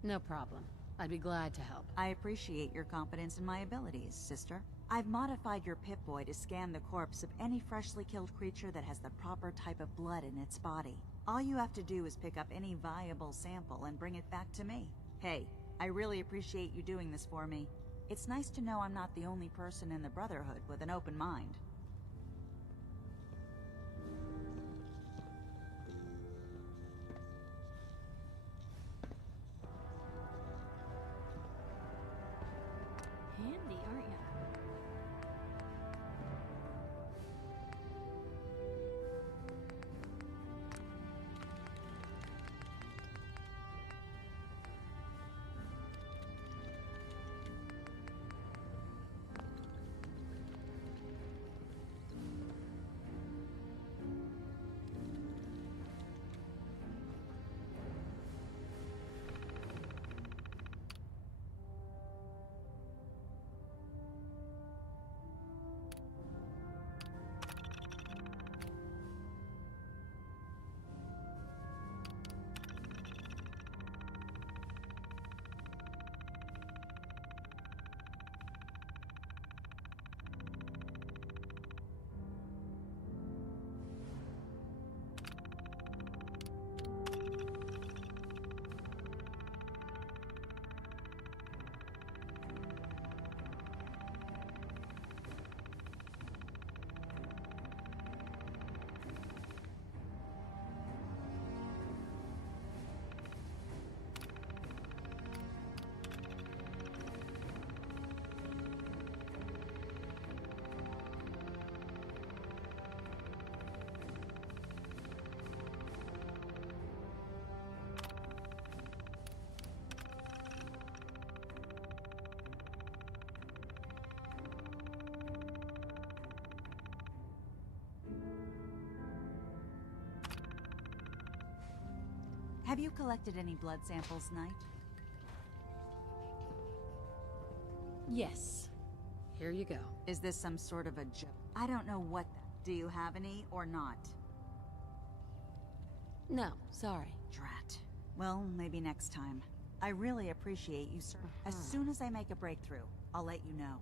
No problem. I'd be glad to help. I appreciate your confidence in my abilities, sister. I've modified your Pip-Boy to scan the corpse of any freshly killed creature that has the proper type of blood in its body. All you have to do is pick up any viable sample and bring it back to me. Hey, I really appreciate you doing this for me. It's nice to know I'm not the only person in the Brotherhood with an open mind. Handy, aren't you? Have you collected any blood samples, Knight? Yes. Here you go. Is this some sort of a joke? I don't know what do you have any or not? No, sorry. Drat. Well, maybe next time. I really appreciate you, sir. As soon as I make a breakthrough, I'll let you know.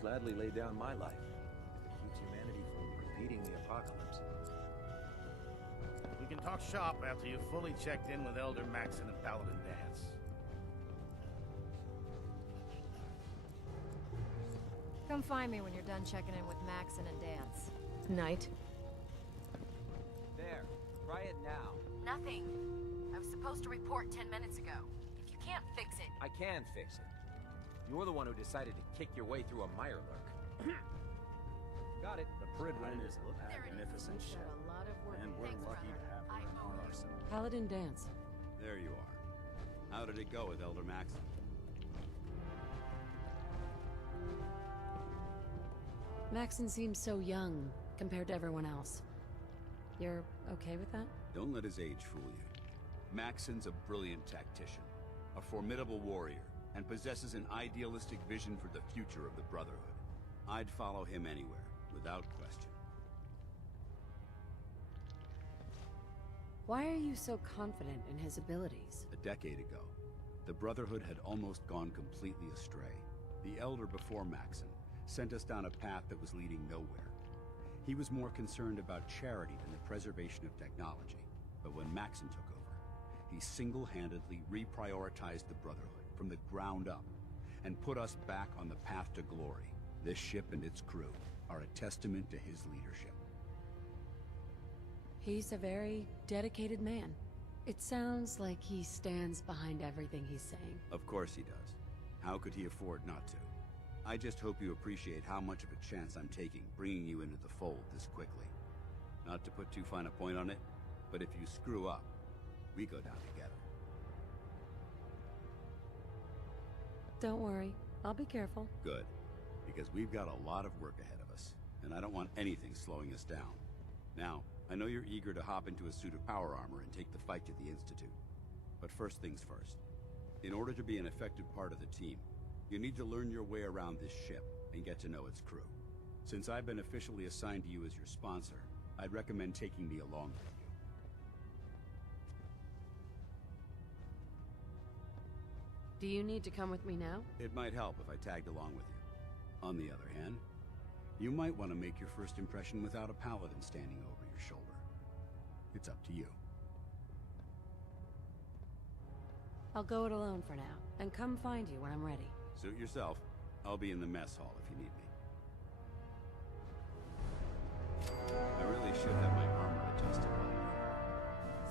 gladly lay down my life. If it keeps humanity from repeating the apocalypse. We can talk shop after you've fully checked in with Elder Maxon and Paladin Dance. Come find me when you're done checking in with Maxon and Dance. Night. There. Try it now. Nothing. I was supposed to report 10 minutes ago. If you can't fix it... I can fix it. You're the one who decided to kick your way through a Mirelurk. Got it. The Pridwen is a magnificent ship, and we're lucky to have her in our arsenal. Paladin Dance. There you are. How did it go with Elder Maxon? Maxon seems so young compared to everyone else. You're okay with that? Don't let his age fool you. Maxon's a brilliant tactician, a formidable warrior, and possesses an idealistic vision for the future of the Brotherhood. I'd follow him anywhere, without question. Why are you so confident in his abilities? A decade ago, the Brotherhood had almost gone completely astray. The Elder before Maxon sent us down a path that was leading nowhere. He was more concerned about charity than the preservation of technology. But when Maxon took over, he single-handedly reprioritized the Brotherhood from the ground up and put us back on the path to glory. This ship and its crew are a testament to his leadership. He's a very dedicated man. It sounds like he stands behind everything he's saying. Of course he does. How could he afford not to? I just hope you appreciate how much of a chance I'm taking bringing you into the fold this quickly. Not to put too fine a point on it, but if you screw up, we go down together. Don't worry, I'll be careful. Good, because we've got a lot of work ahead of us, and I don't want anything slowing us down. Now, I know you're eager to hop into a suit of power armor and take the fight to the Institute. But first things first. In order to be an effective part of the team, you need to learn your way around this ship and get to know its crew. Since I've been officially assigned to you as your sponsor, I'd recommend taking me along with you. Do you need to come with me now? It might help if I tagged along with you. On the other hand, you might want to make your first impression without a paladin standing over your shoulder. It's up to you. I'll go it alone for now, and come find you when I'm ready. Suit yourself. I'll be in the mess hall if you need me. I really should have my armor adjusted while we're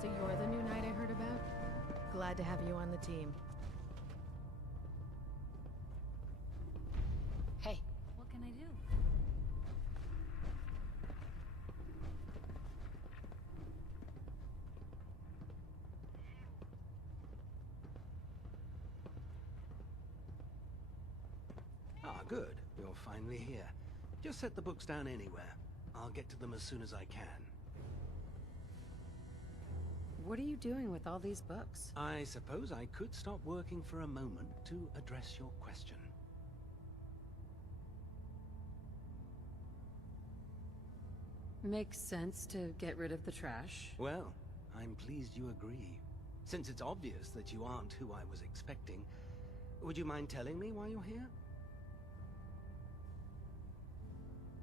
here. So you're the new knight I heard about? Glad to have you on the team. Hey, what can I do? Ah, good. You're finally here. Just set the books down anywhere. I'll get to them as soon as I can. What are you doing with all these books? I suppose I could stop working for a moment to address your question. Makes sense to get rid of the trash. Well, I'm pleased you agree. Since it's obvious that you aren't who I was expecting, would you mind telling me why you're here?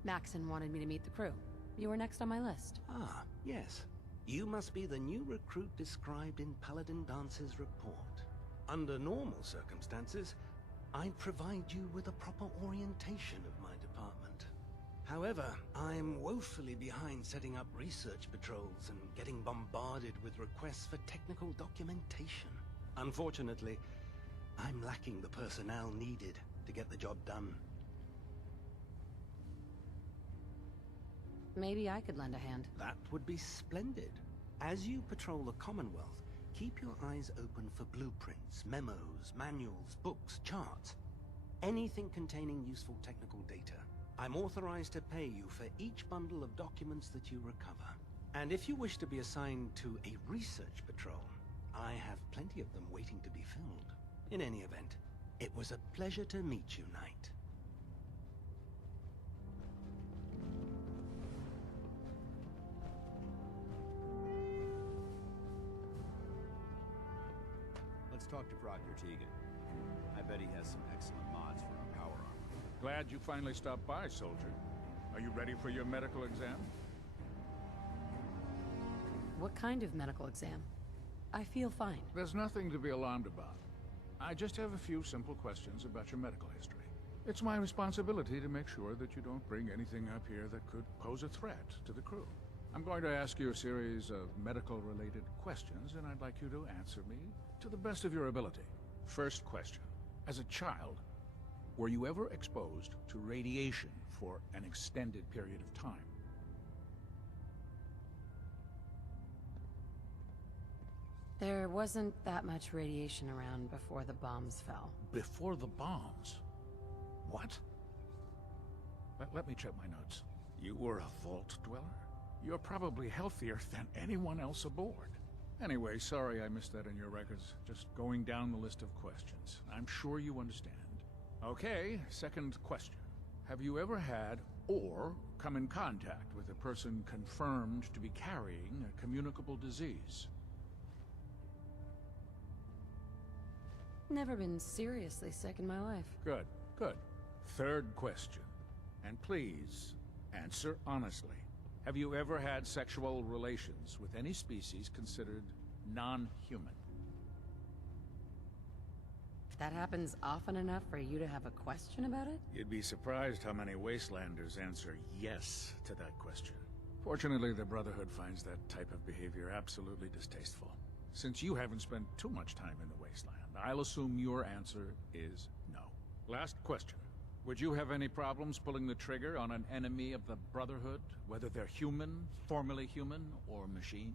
Maxon wanted me to meet the crew. You were next on my list. Ah, yes. You must be the new recruit described in Paladin Dance's report. Under normal circumstances, I'd provide you with a proper orientation of my department. However, I'm woefully behind setting up research patrols and getting bombarded with requests for technical documentation. Unfortunately, I'm lacking the personnel needed to get the job done. Maybe I could lend a hand. That would be splendid. As you patrol the Commonwealth, keep your eyes open for blueprints, memos, manuals, books, charts. Anything containing useful technical data. I'm authorized to pay you for each bundle of documents that you recover. And if you wish to be assigned to a research patrol, I have plenty of them waiting to be filled. In any event, it was a pleasure to meet you, Knight. Let's talk to Proctor Tegan. I bet he has some excellent mods for our power armor. Glad you finally stopped by, soldier. Are you ready for your medical exam? What kind of medical exam? I feel fine. There's nothing to be alarmed about. I just have a few simple questions about your medical history. It's my responsibility to make sure that you don't bring anything up here that could pose a threat to the crew. I'm going to ask you a series of medical-related questions, and I'd like you to answer me to the best of your ability. First question. As a child, were you ever exposed to radiation for an extended period of time? There wasn't that much radiation around before the bombs fell. Before the bombs? What? Let me check my notes. You were a vault dweller? You're probably healthier than anyone else aboard. Anyway, sorry I missed that in your records. Just going down the list of questions. I'm sure you understand. Okay, second question. Have you ever had or come in contact with a person confirmed to be carrying a communicable disease? Never been seriously sick in my life. Good, good. Third question. And please, answer honestly. Have you ever had sexual relations with any species considered non-human? That happens often enough for you to have a question about it? You'd be surprised how many Wastelanders answer yes to that question. Fortunately, the Brotherhood finds that type of behavior absolutely distasteful. Since you haven't spent too much time in the Wasteland, I'll assume your answer is no. Last question. Would you have any problems pulling the trigger on an enemy of the Brotherhood, whether they're human, formerly human, or machine?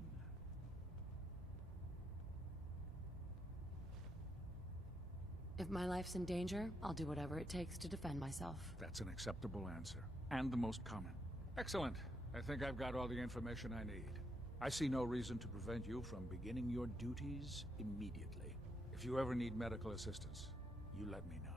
If my life's in danger, I'll do whatever it takes to defend myself. That's an acceptable answer, and the most common. Excellent. I think I've got all the information I need. I see no reason to prevent you from beginning your duties immediately. If you ever need medical assistance, you let me know.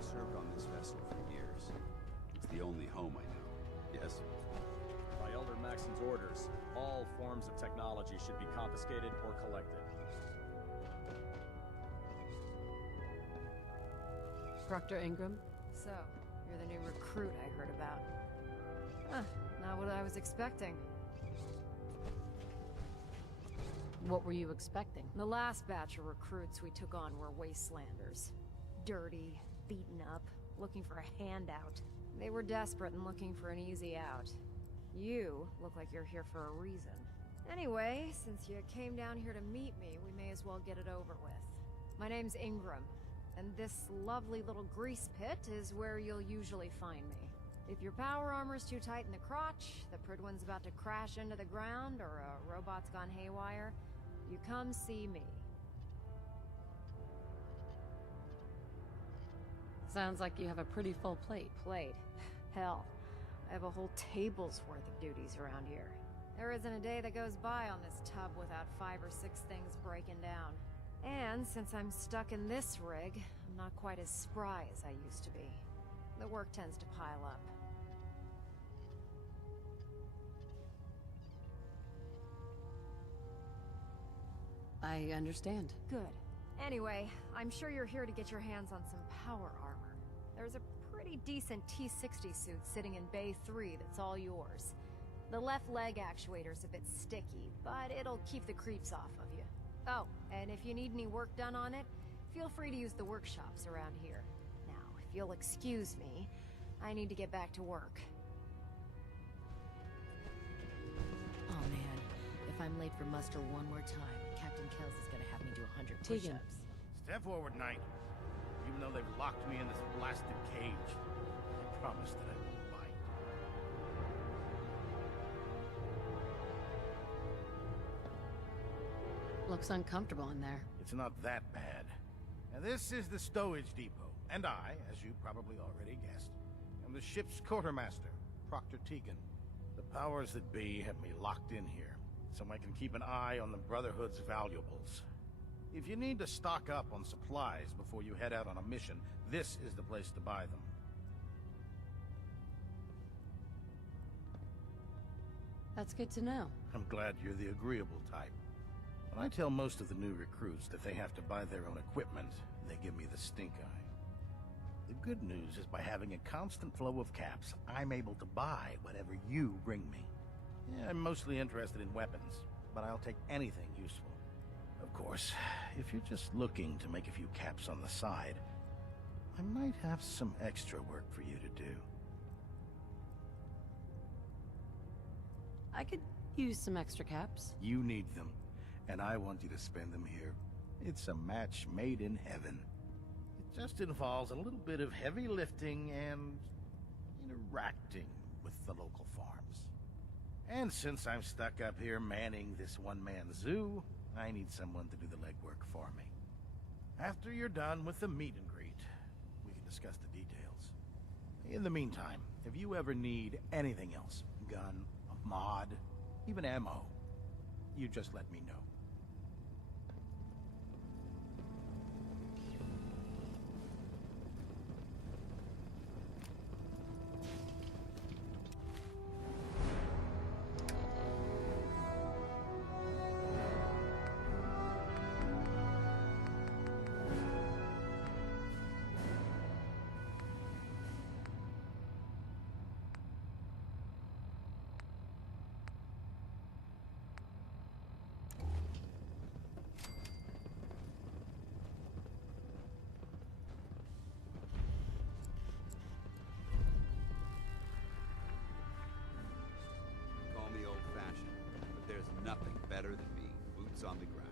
Served on this vessel for years. It's the only home I know. Yes? By Elder Maxon's orders, all forms of technology should be confiscated or collected. Proctor Ingram? So, you're the new recruit I heard about. Huh, not what I was expecting. What were you expecting? The last batch of recruits we took on were Wastelanders. Dirty, beaten up, looking for a handout. They were desperate and looking for an easy out. You look like you're here for a reason. Anyway, since you came down here to meet me, we may as well get it over with. My name's Ingram, and this lovely little grease pit is where you'll usually find me. If your power armor's too tight in the crotch, the Prydwen's about to crash into the ground, or a robot's gone haywire, you come see me. Sounds like you have a pretty full plate. Plate? Hell, I have a whole table's worth of duties around here. There isn't a day that goes by on this tub without 5 or 6 things breaking down. And since I'm stuck in this rig, I'm not quite as spry as I used to be. The work tends to pile up. I understand. Good. Anyway, I'm sure you're here to get your hands on some power armor. There's a pretty decent T-60 suit sitting in Bay 3 that's all yours. The left leg actuator's a bit sticky, but it'll keep the creeps off of you. Oh, and if you need any work done on it, feel free to use the workshops around here. Now, if you'll excuse me, I need to get back to work. Oh man, if I'm late for muster one more time, Captain Kells is gonna have me do 100 push-ups. Step forward, Knight. Even though they've locked me in this blasted cage, I promise that I won't bite. Looks uncomfortable in there. It's not that bad. Now this is the stowage depot, and I, as you probably already guessed, am the ship's quartermaster, Proctor Tegan. The powers that be have me locked in here, so I can keep an eye on the Brotherhood's valuables. If you need to stock up on supplies before you head out on a mission, this is the place to buy them. That's good to know. I'm glad you're the agreeable type. When I tell most of the new recruits that they have to buy their own equipment, they give me the stink eye. The good news is by having a constant flow of caps, I'm able to buy whatever you bring me. Yeah, I'm mostly interested in weapons, but I'll take anything useful. Of course, if you're just looking to make a few caps on the side, I might have some extra work for you to do. I could use some extra caps. You need them, and I want you to spend them here. It's a match made in heaven. It just involves a little bit of heavy lifting and interacting with the local farms. And since I'm stuck up here manning this one-man zoo, I need someone to do the legwork for me. After you're done with the meet and greet, we can discuss the details. In the meantime, if you ever need anything else, gun, a mod, even ammo, you just let me know. Call me old-fashioned, but there's nothing better than being boots on the ground.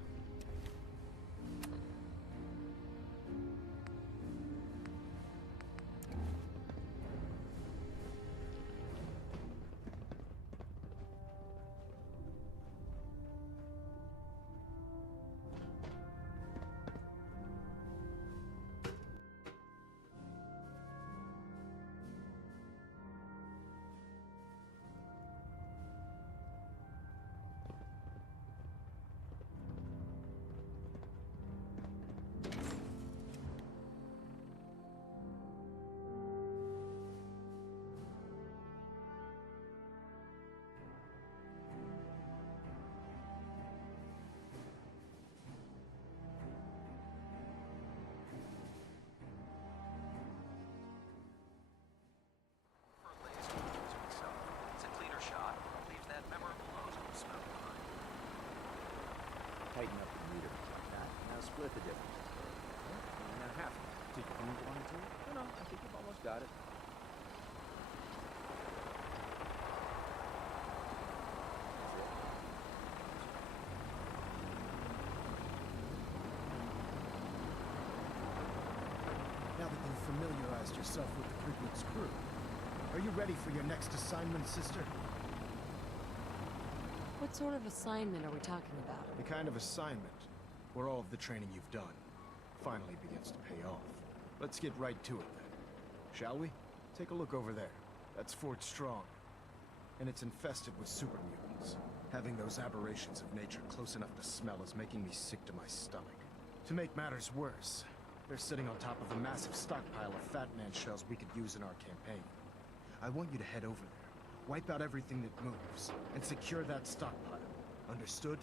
Tighten up the meter like that. Now split the difference. Now half. Did you want to? No, I think you've almost got it. Now that you've familiarized yourself with the Krigman's crew, are you ready for your next assignment, sister? What sort of assignment are we talking about? The kind of assignment where all of the training you've done finally begins to pay off. Let's get right to it then. Shall we? Take a look over there. That's Fort Strong. And it's infested with super mutants. Having those aberrations of nature close enough to smell is making me sick to my stomach. To make matters worse, they're sitting on top of a massive stockpile of Fat Man shells we could use in our campaign. I want you to head over there. Wipe out everything that moves, and secure that stockpile. Understood?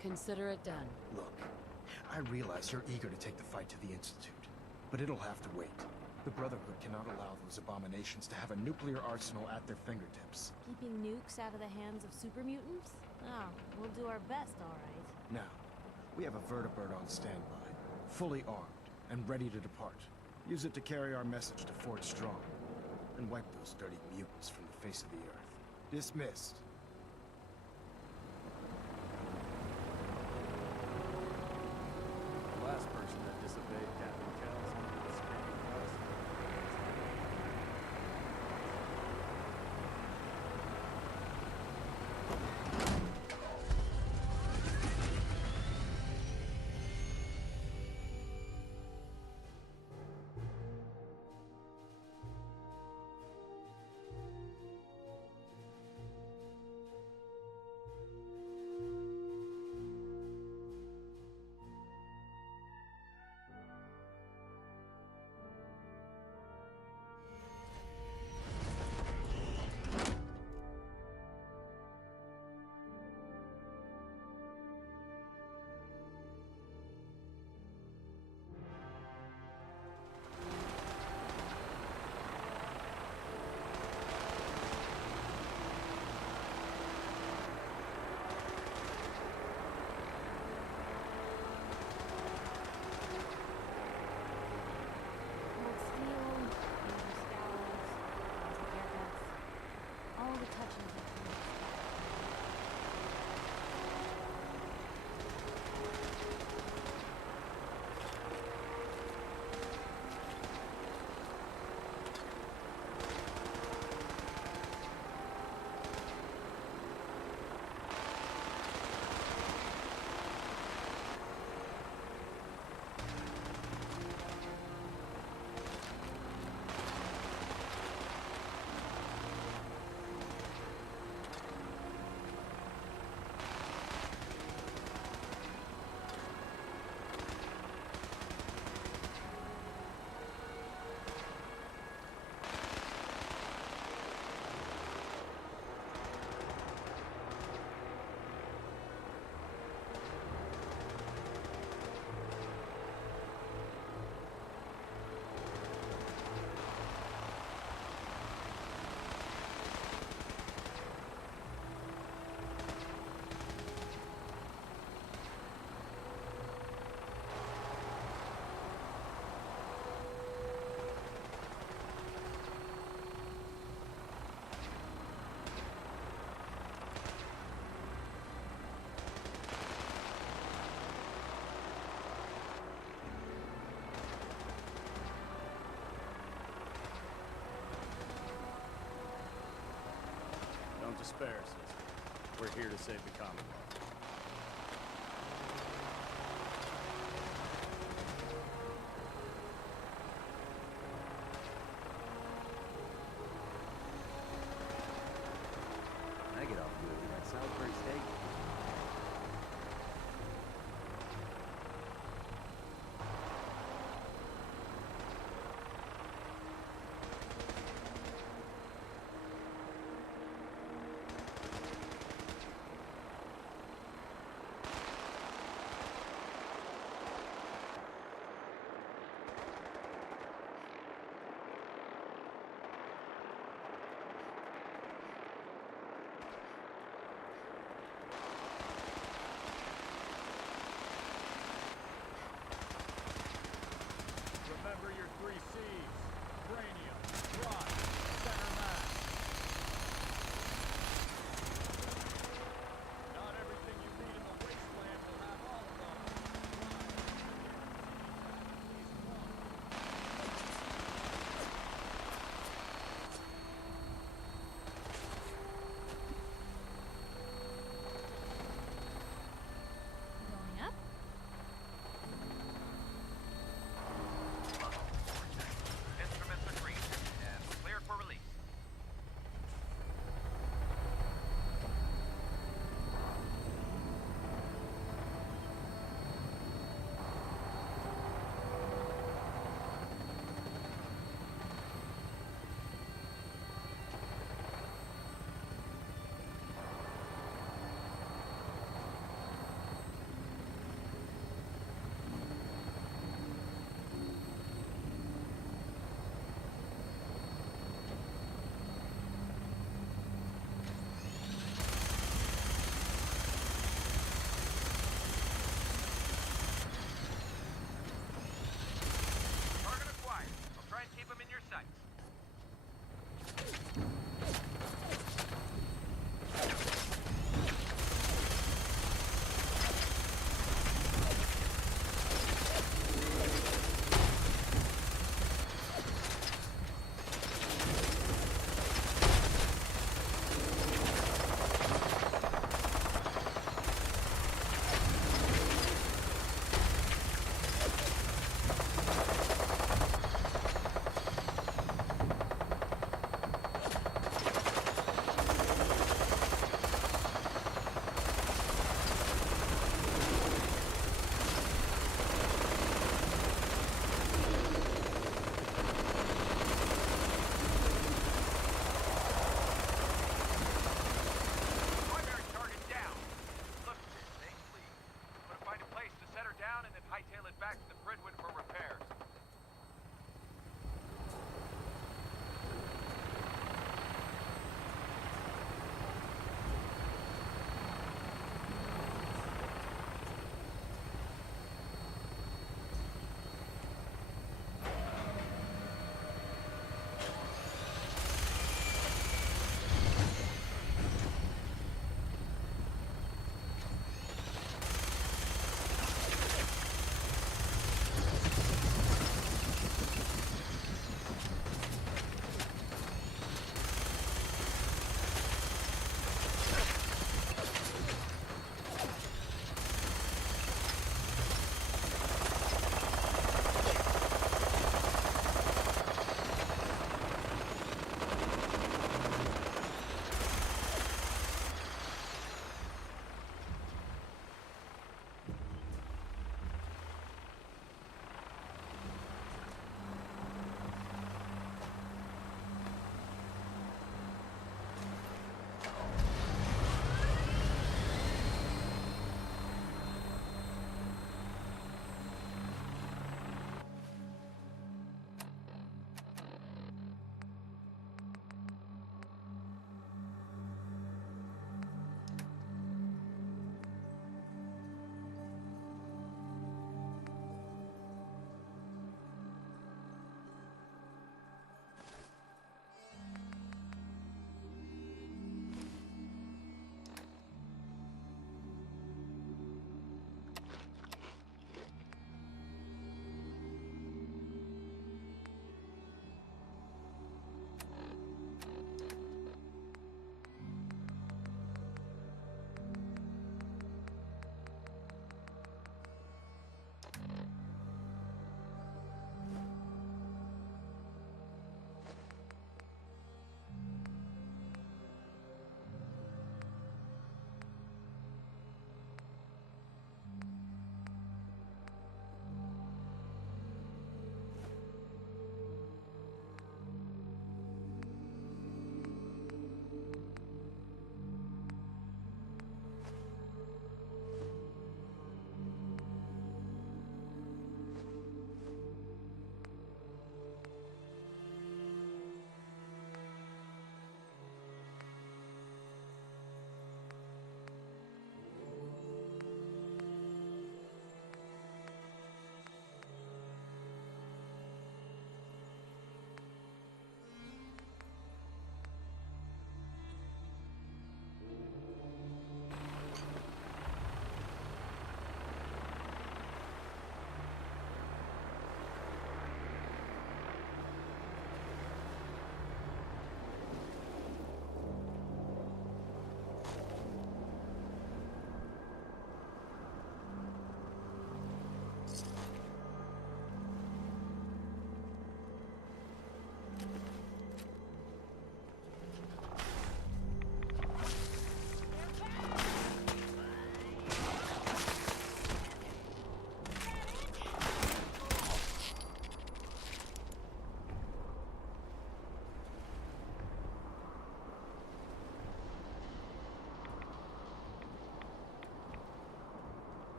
Consider it done. Look, I realize you're eager to take the fight to the Institute, but it'll have to wait. The Brotherhood cannot allow those abominations to have a nuclear arsenal at their fingertips. Keeping nukes out of the hands of super mutants? Oh, we'll do our best, all right. Now, we have a vertibird on standby, fully armed, and ready to depart. Use it to carry our message to Fort Strong, and wipe those dirty mutants from the face of the earth. Dismissed. The last person that disobeyed Captain Kells was Captain Kells. despair, sister. We're here to save the Commonwealth. I get off good with that Salisbury steak.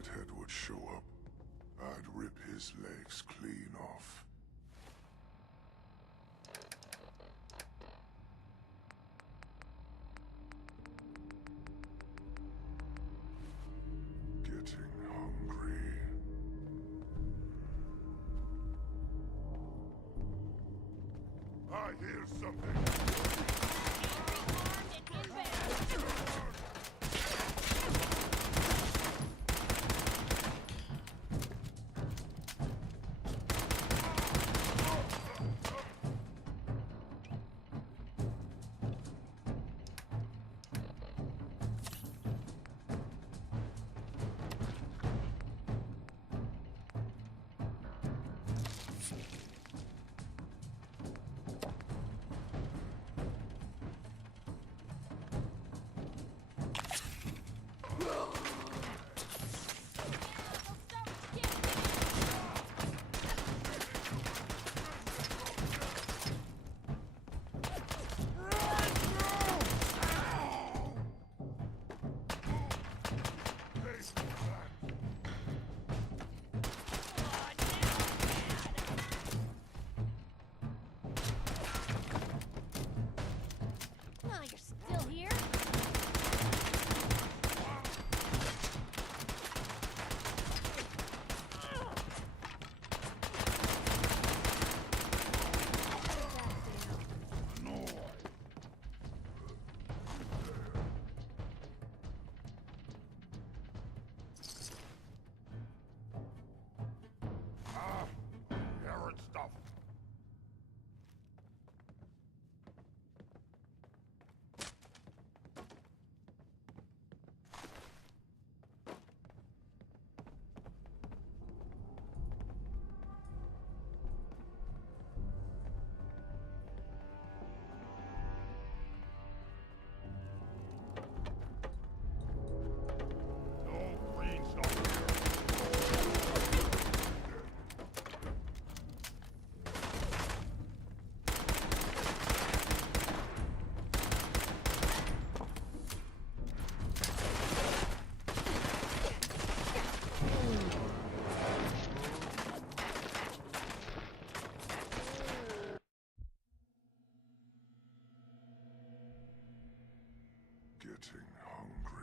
Buckethead would show up, I'd rip his legs clean off. Getting hungry. I hear something. Getting hungry.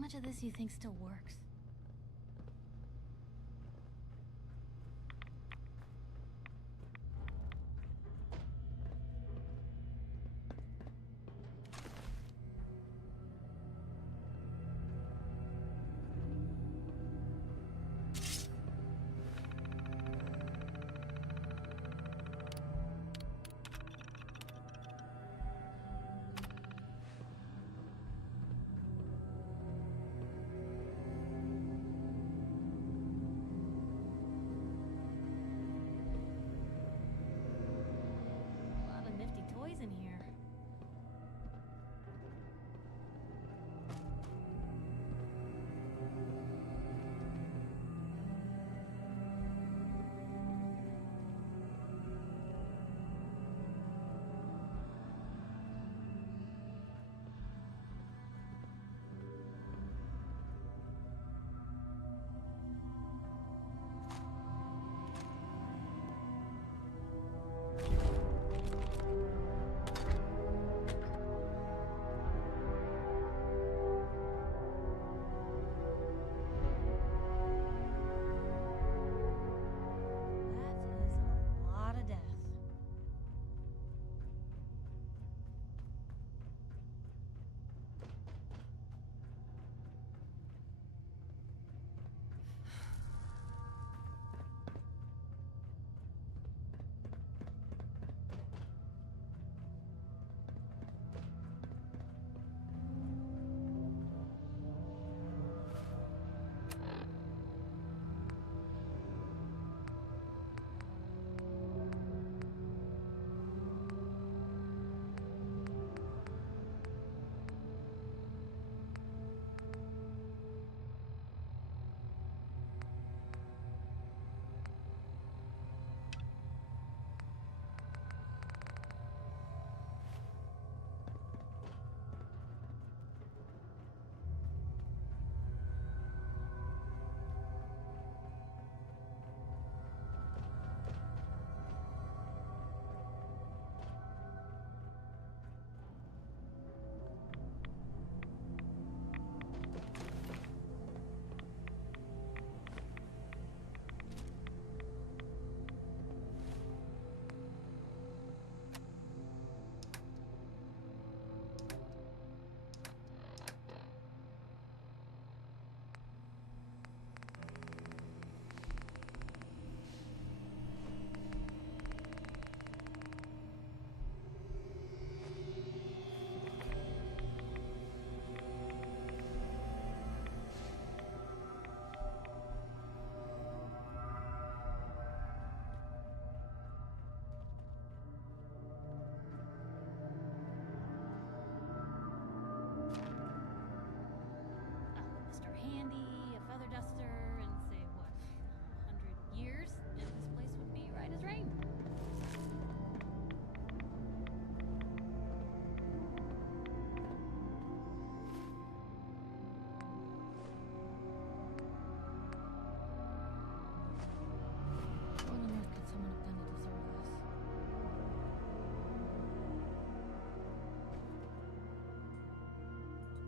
much of this do you think still works? In here.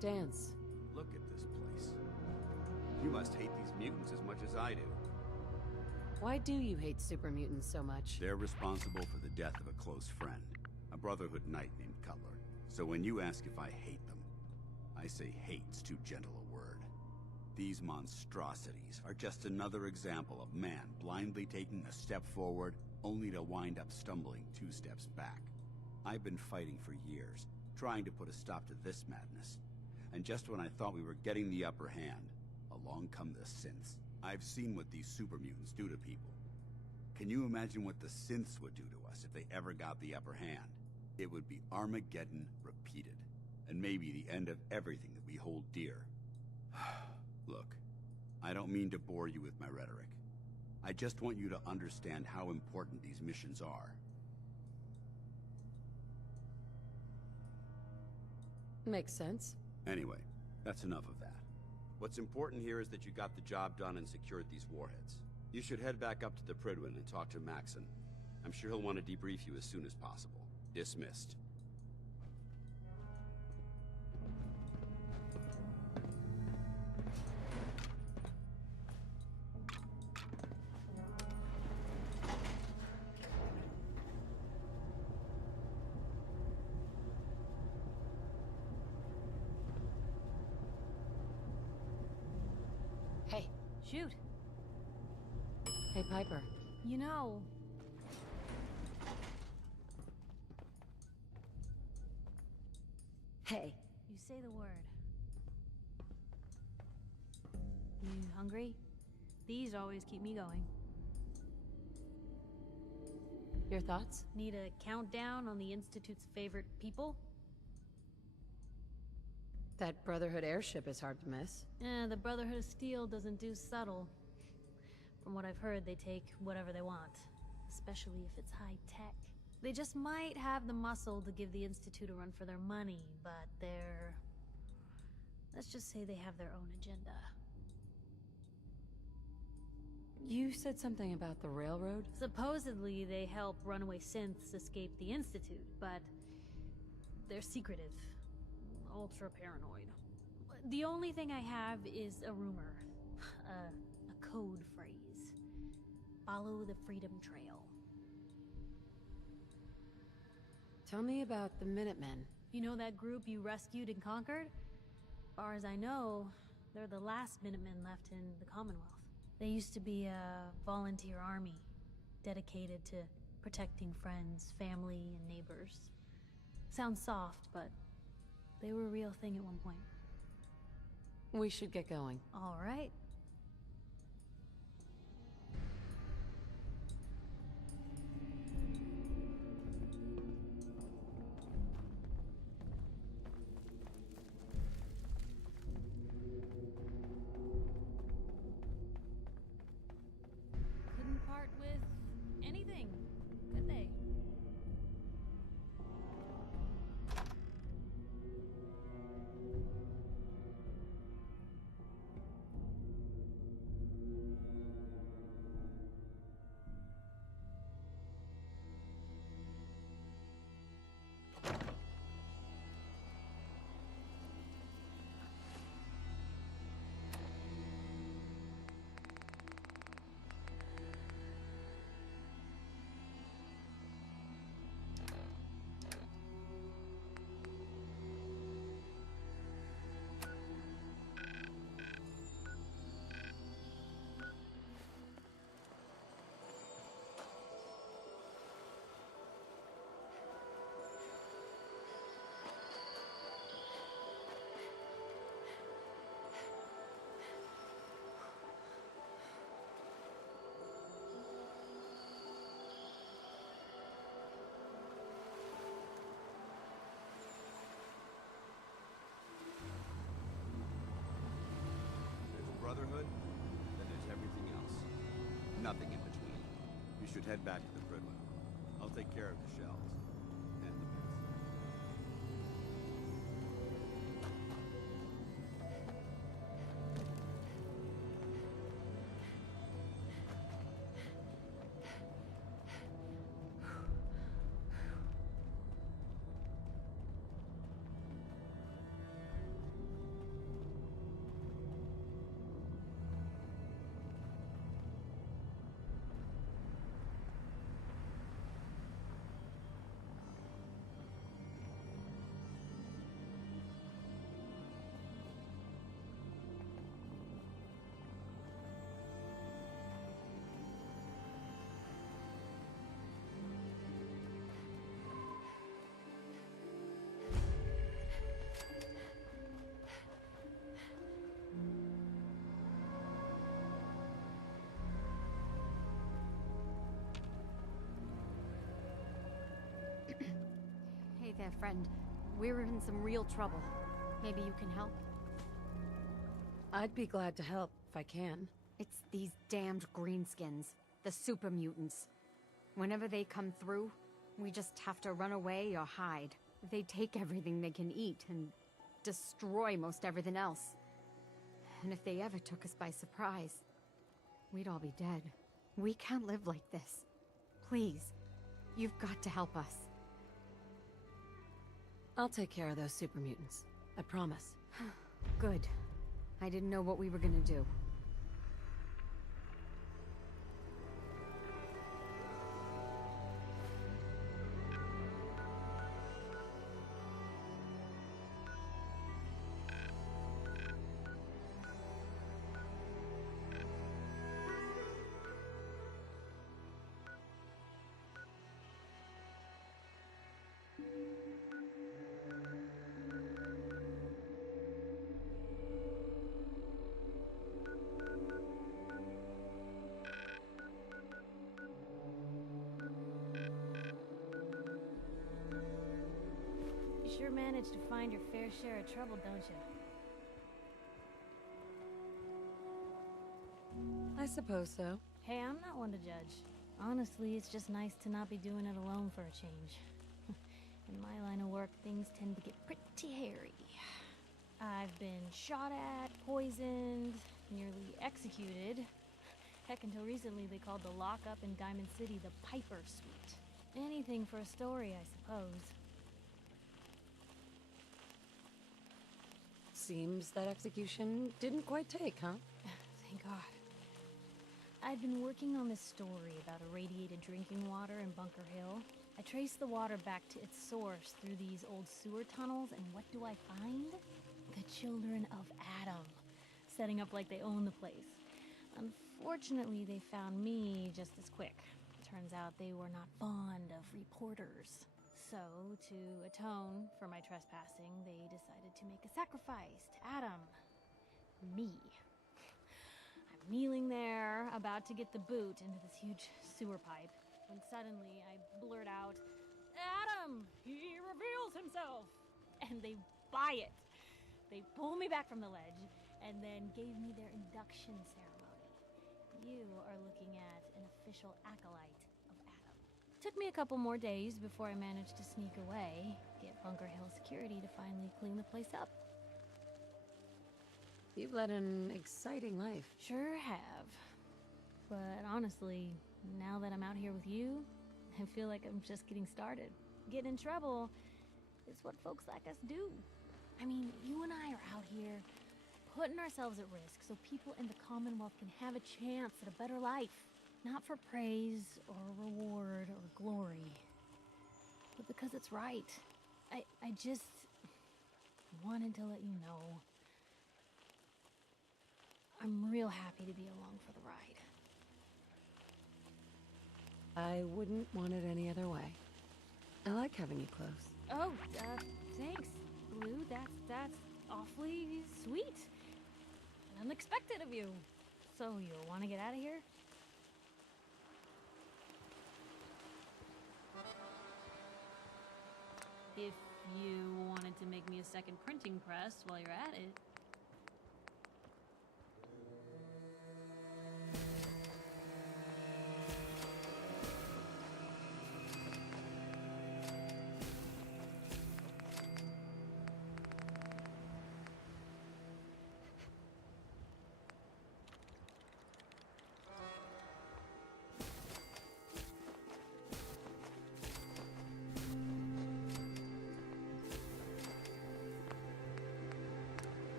Dance. Look at this place. You must hate these mutants as much as I do. Why do you hate super mutants so much? They're responsible for the death of a close friend, a Brotherhood knight named Cutler. So when you ask if I hate them, I say hate's too gentle a word. These monstrosities are just another example of man blindly taking a step forward, only to wind up stumbling 2 steps back. I've been fighting for years, trying to put a stop to this madness. And just when I thought we were getting the upper hand, along come the synths. I've seen what these super mutants do to people. Can you imagine what the synths would do to us if they ever got the upper hand? It would be Armageddon repeated, and maybe the end of everything that we hold dear. Look, I don't mean to bore you with my rhetoric. I just want you to understand how important these missions are. Makes sense. Anyway, that's enough of that. What's important here is that you got the job done and secured these warheads. You should head back up to the Prydwen and talk to Maxson. I'm sure he'll want to debrief you as soon as possible. Dismissed. Shoot. Hey, Piper. You know... Hey. You say the word. You hungry? These always keep me going. Your thoughts? Need a countdown on the Institute's favorite people? That Brotherhood airship is hard to miss. The Brotherhood of Steel doesn't do subtle. From what I've heard, they take whatever they want. Especially if it's high-tech. They just might have the muscle to give the Institute a run for their money, but they're... let's just say they have their own agenda. You said something about the railroad? Supposedly, they help runaway synths escape the Institute, but... they're secretive. Ultra-paranoid. The only thing I have is a rumor. A code phrase. Follow the Freedom Trail. Tell me about the Minutemen. You know that group you rescued and conquered? Far as I know, they're the last Minutemen left in the Commonwealth. They used to be a volunteer army, dedicated to protecting friends, family, and neighbors. Sounds soft, but they were a real thing at one point. We should get going. All right. Couldn't part with anything, could they? Brotherhood, then there's everything else. Nothing in between. You should head back to the Prydwen. I'll take care of the shells. And the bits. Hey there, friend. We're in some real trouble. Maybe you can help? I'd be glad to help, if I can. It's these damned greenskins. The super mutants. Whenever they come through, we just have to run away or hide. They take everything they can eat and destroy most everything else. And if they ever took us by surprise, we'd all be dead. We can't live like this. Please, you've got to help us. I'll take care of those super mutants. I promise. Good. I didn't know what we were gonna do. sure manage to find your fair share of trouble, don't you? I suppose so. Hey, I'm not one to judge. Honestly, it's just nice to not be doing it alone for a change. In my line of work, things tend to get pretty hairy. I've been shot at, poisoned, nearly executed. Heck, until recently they called the lockup in Diamond City the Piper Suite. Anything for a story, I suppose. Seems that execution didn't quite take, huh? Thank God. I'd been working on this story about irradiated drinking water in Bunker Hill. I traced the water back to its source through these old sewer tunnels, and what do I find? The children of Adam, setting up like they own the place. Unfortunately, they found me just as quick. Turns out they were not fond of reporters. So, to atone for my trespassing, they decided to make a sacrifice to Adam. Me. I'm kneeling there, about to get the boot into this huge sewer pipe, when suddenly I blurt out, "Adam! He reveals himself!" And they buy it. They pull me back from the ledge, and then gave me their induction ceremony. You are looking at an official acolyte of Adam. Took me a couple more days before I managed to sneak away, get Bunker Hill security to finally clean the place up. You've led an exciting life. Sure have. But honestly, now that I'm out here with you, I feel like I'm just getting started. Getting in trouble is what folks like us do. I mean, you and I are out here putting ourselves at risk so people in the Commonwealth can have a chance at a better life. Not for praise or reward or glory, but because it's right. I just wanted to let you know I'm real happy to be along for the ride. I wouldn't want it any other way. I like having you close. Oh, thanks, Blue. That's awfully sweet. And unexpected of you. So, you want to get out of here? If you wanted to make me a second printing press while you're at it.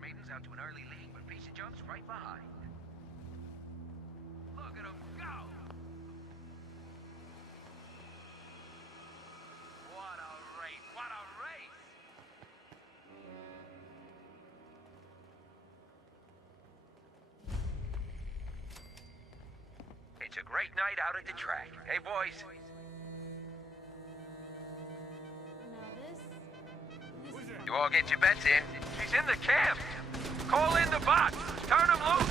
Maiden's out to an early lead, but Pacey Jump's right behind. Look at him go! What a race! What a race! It's a great night out at the track. Hey, boys. You all get your bets in. She's in the camp. Call in the box. Turn him loose.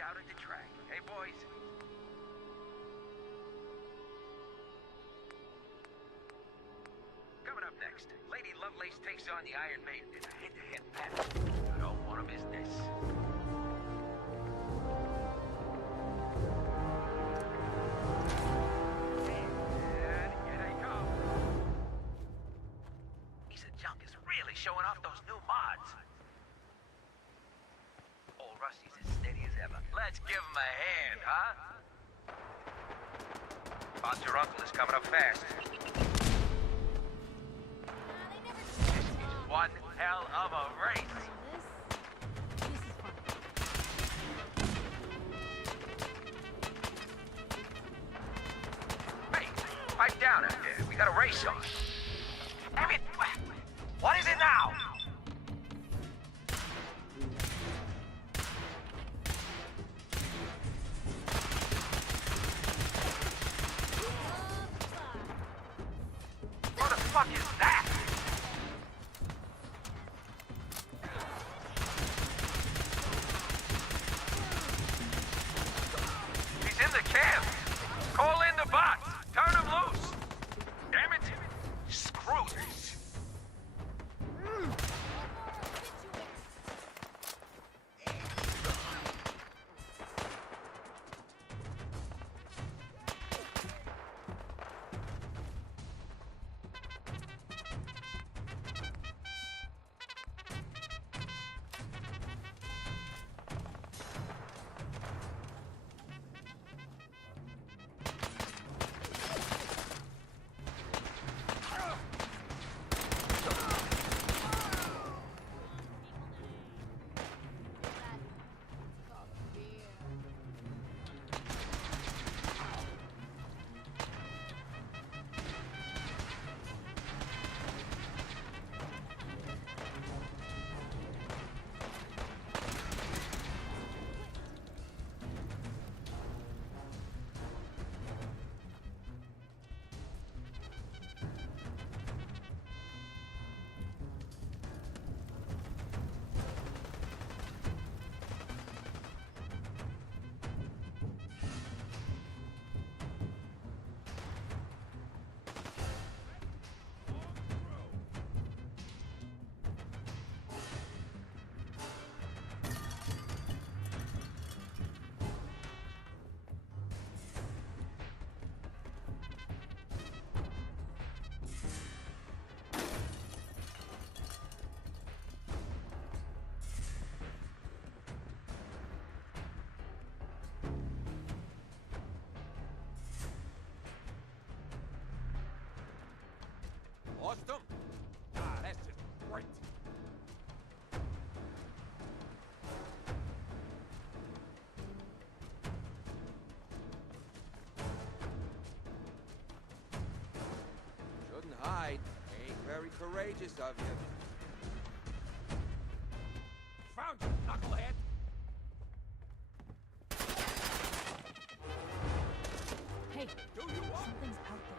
out at the track. Hey, boys? Coming up next, Lady Lovelace takes on the Iron Maiden in a head-to-head battle. I don't want to miss this. And here they come. Piece of junk is really showing off those new mods. Old Rusty's as steady as ever. Let's give him a hand, huh? Boss, your uncle is coming up fast. One hell of a race. Hey, pipe down out there. We got a race on. Damn it! What is it now? What the fuck is that? He's in the camp. Call in the bots. Turn him loose. Damn it. Screw this. Lost him? Ah, that's just great. Shouldn't hide. Ain't very courageous of you. Found you, knucklehead. Hey, Do you want? something's out there.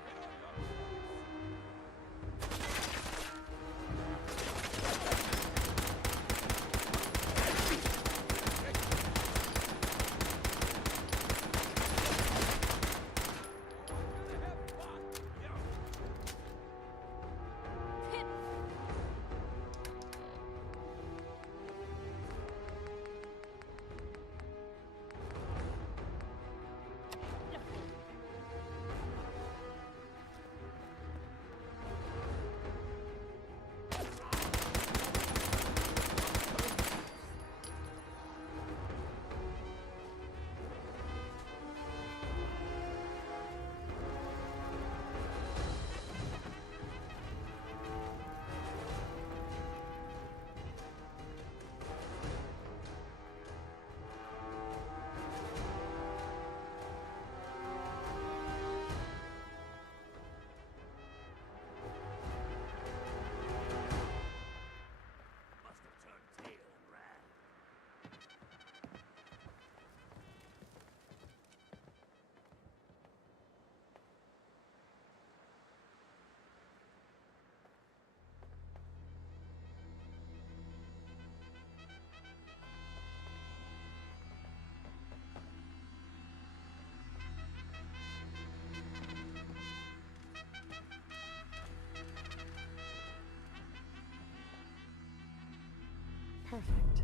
Perfect.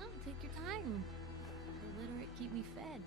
Oh, take your time. The literate keep me fed.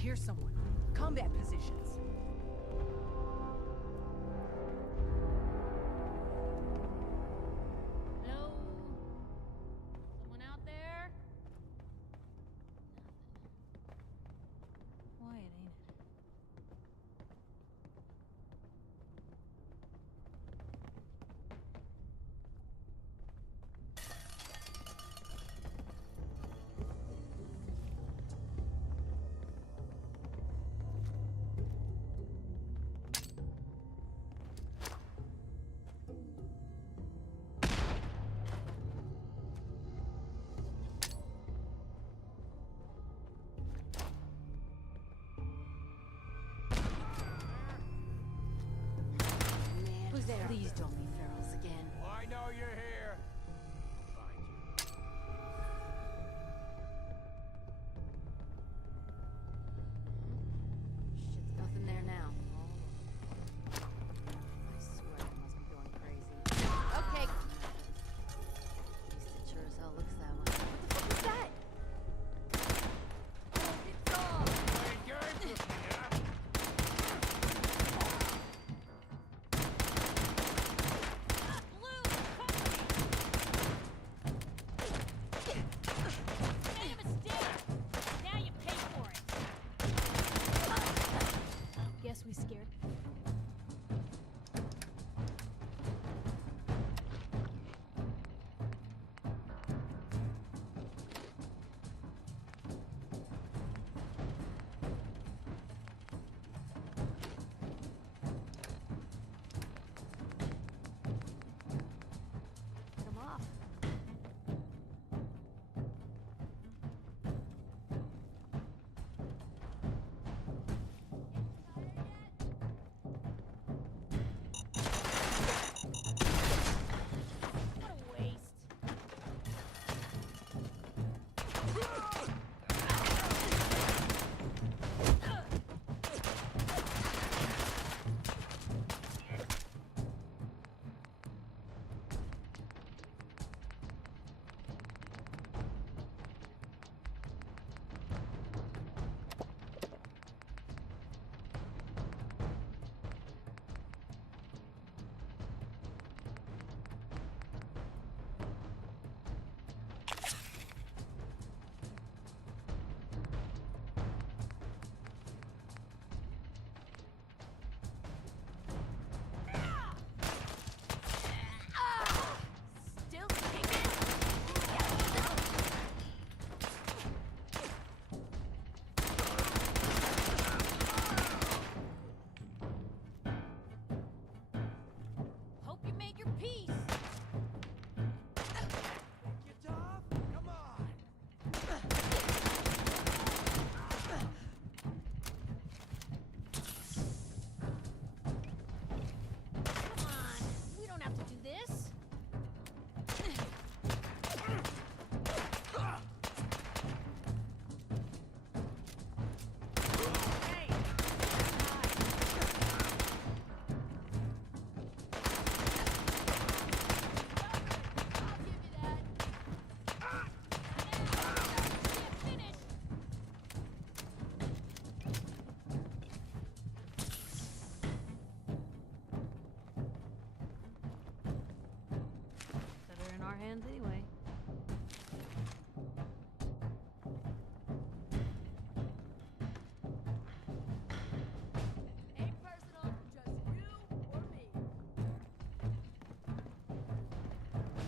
Hear someone. Combat positions. Hello? Someone out there? Nothing. Quiet, ain't it? Please don't be ferals again. Well, I know you're here. Shit's nothing there now. I swear I must be going crazy. Okay. hands anyway. Ain't personal, just you or me.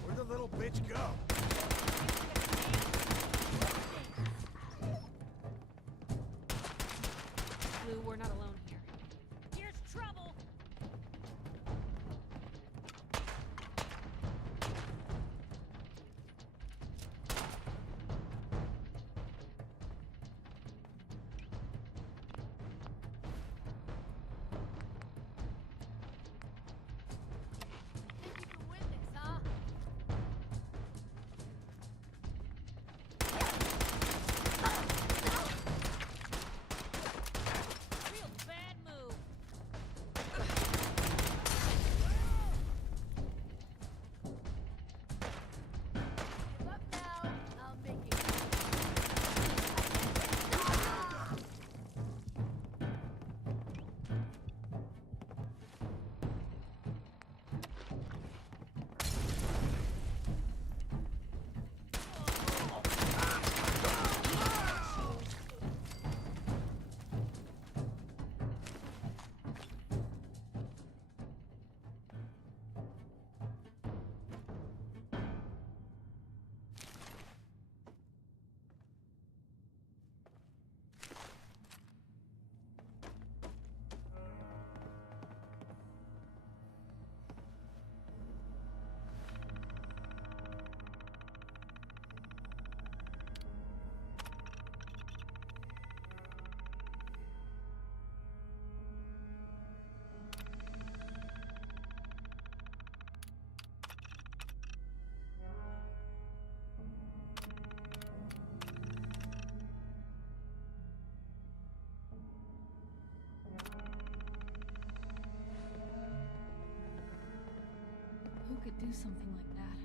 Where'd the little bitch go? Blue, we're not alone here. Here's trouble! Think you can win this, huh? Real bad move. Give up now, I'll make it. Who could do something like that?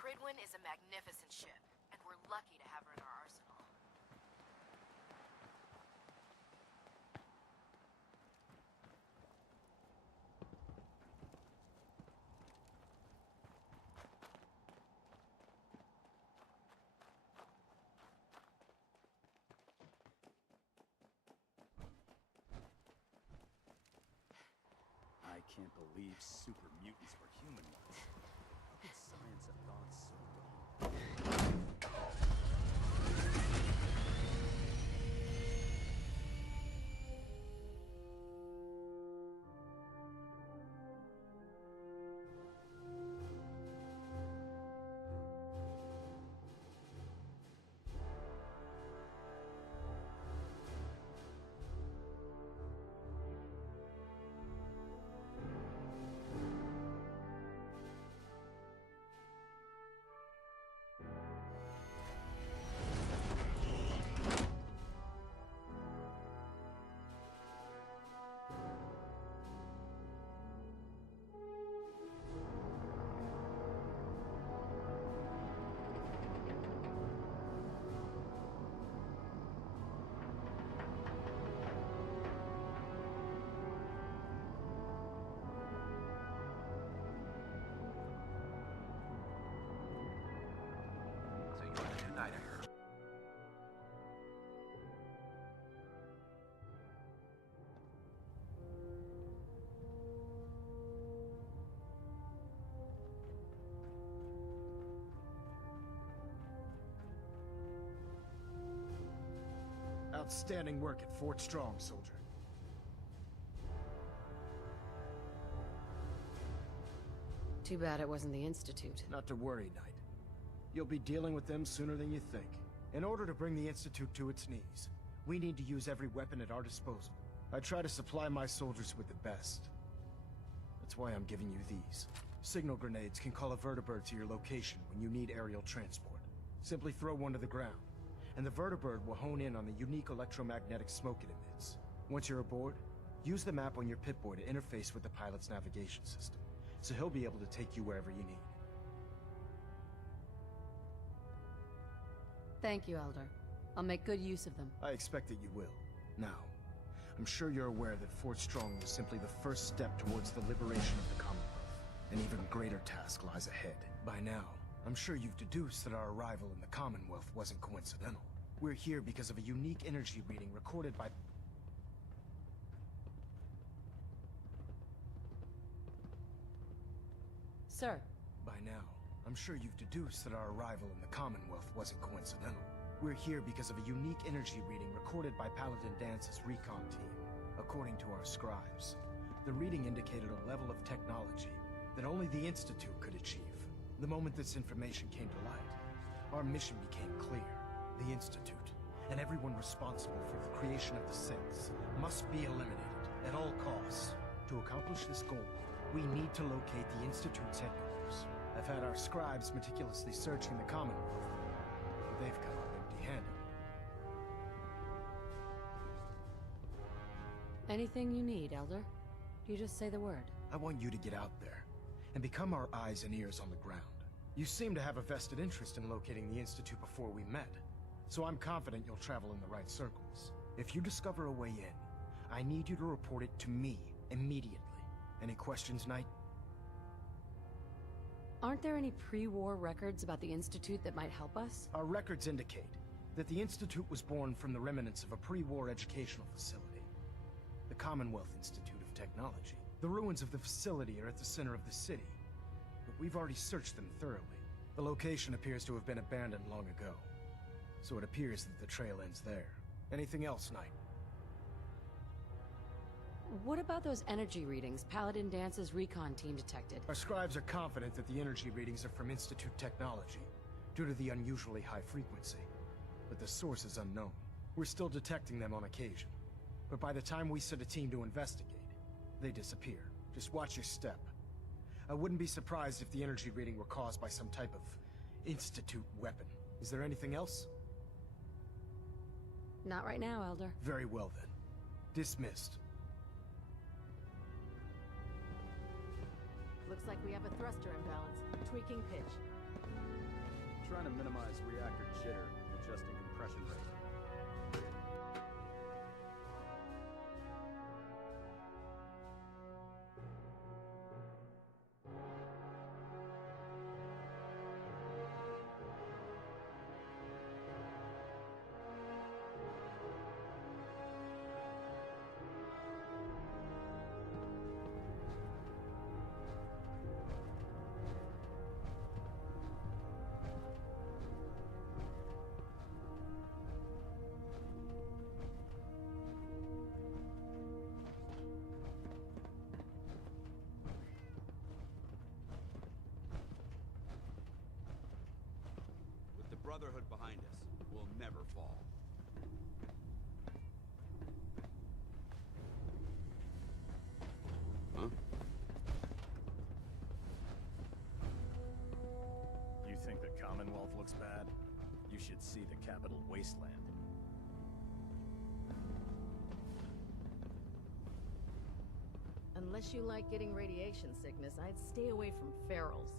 Prydwen is a magnificent ship, and we're lucky to have her in our arsenal. I can't believe super mutants were human ones. How could science have gone so wrong? So you had a good night, I heard. Outstanding work at Fort Strong, soldier. Too bad it wasn't the Institute. Not to worry, Knight. You'll be dealing with them sooner than you think. In order to bring the Institute to its knees, we need to use every weapon at our disposal. I try to supply my soldiers with the best. That's why I'm giving you these. Signal grenades can call a vertibird to your location when you need aerial transport. Simply throw one to the ground, and the vertibird will hone in on the unique electromagnetic smoke it emits. Once you're aboard, use the map on your Pip-Boy to interface with the pilot's navigation system, so he'll be able to take you wherever you need. Thank you, Elder. I'll make good use of them. I expect that you will. Now, I'm sure you're aware that Fort Strong was simply the first step towards the liberation of the Commonwealth. An even greater task lies ahead. By now, I'm sure you've deduced that our arrival in the Commonwealth wasn't coincidental. We're here because of a unique energy reading recorded by... Sir. By now, I'm sure you've deduced that our arrival in the Commonwealth wasn't coincidental. We're here because of a unique energy reading recorded by Paladin Dance's recon team. According to our scribes, the reading indicated a level of technology that only the Institute could achieve. The moment this information came to light, our mission became clear. The Institute, and everyone responsible for the creation of the Sins, must be eliminated at all costs. To accomplish this goal, we need to locate the Institute's headquarters. I've had our scribes meticulously searching the Commonwealth, but they've come up empty-handed. Anything you need, Elder? You just say the word. I want you to get out there and become our eyes and ears on the ground. You seem to have a vested interest in locating the Institute before we met, so I'm confident you'll travel in the right circles. If you discover a way in, I need you to report it to me immediately. Any questions, Knight? Aren't there any pre-war records about the Institute that might help us? Our records indicate that the Institute was born from the remnants of a pre-war educational facility, the Commonwealth Institute of Technology. The ruins of the facility are at the center of the city, but we've already searched them thoroughly. The location appears to have been abandoned long ago, so it appears that the trail ends there. Anything else, Knight? What about those energy readings Paladin Dance's recon team detected? Our scribes are confident that the energy readings are from Institute technology, due to the unusually high frequency. But the source is unknown. We're still detecting them on occasion. But by the time we send a team to investigate, they disappear. Just watch your step. I wouldn't be surprised if the energy reading were caused by some type of Institute weapon. Is there anything else? Not right now, Elder. Very well then. Dismissed. Looks like we have a thruster imbalance. Tweaking pitch. trying to minimize reactor jitter, adjusting compression rate. With the Brotherhood behind us, we'll never fall. Huh? You think the Commonwealth looks bad? You should see the capital wasteland. Unless you like getting radiation sickness, I'd stay away from ferals.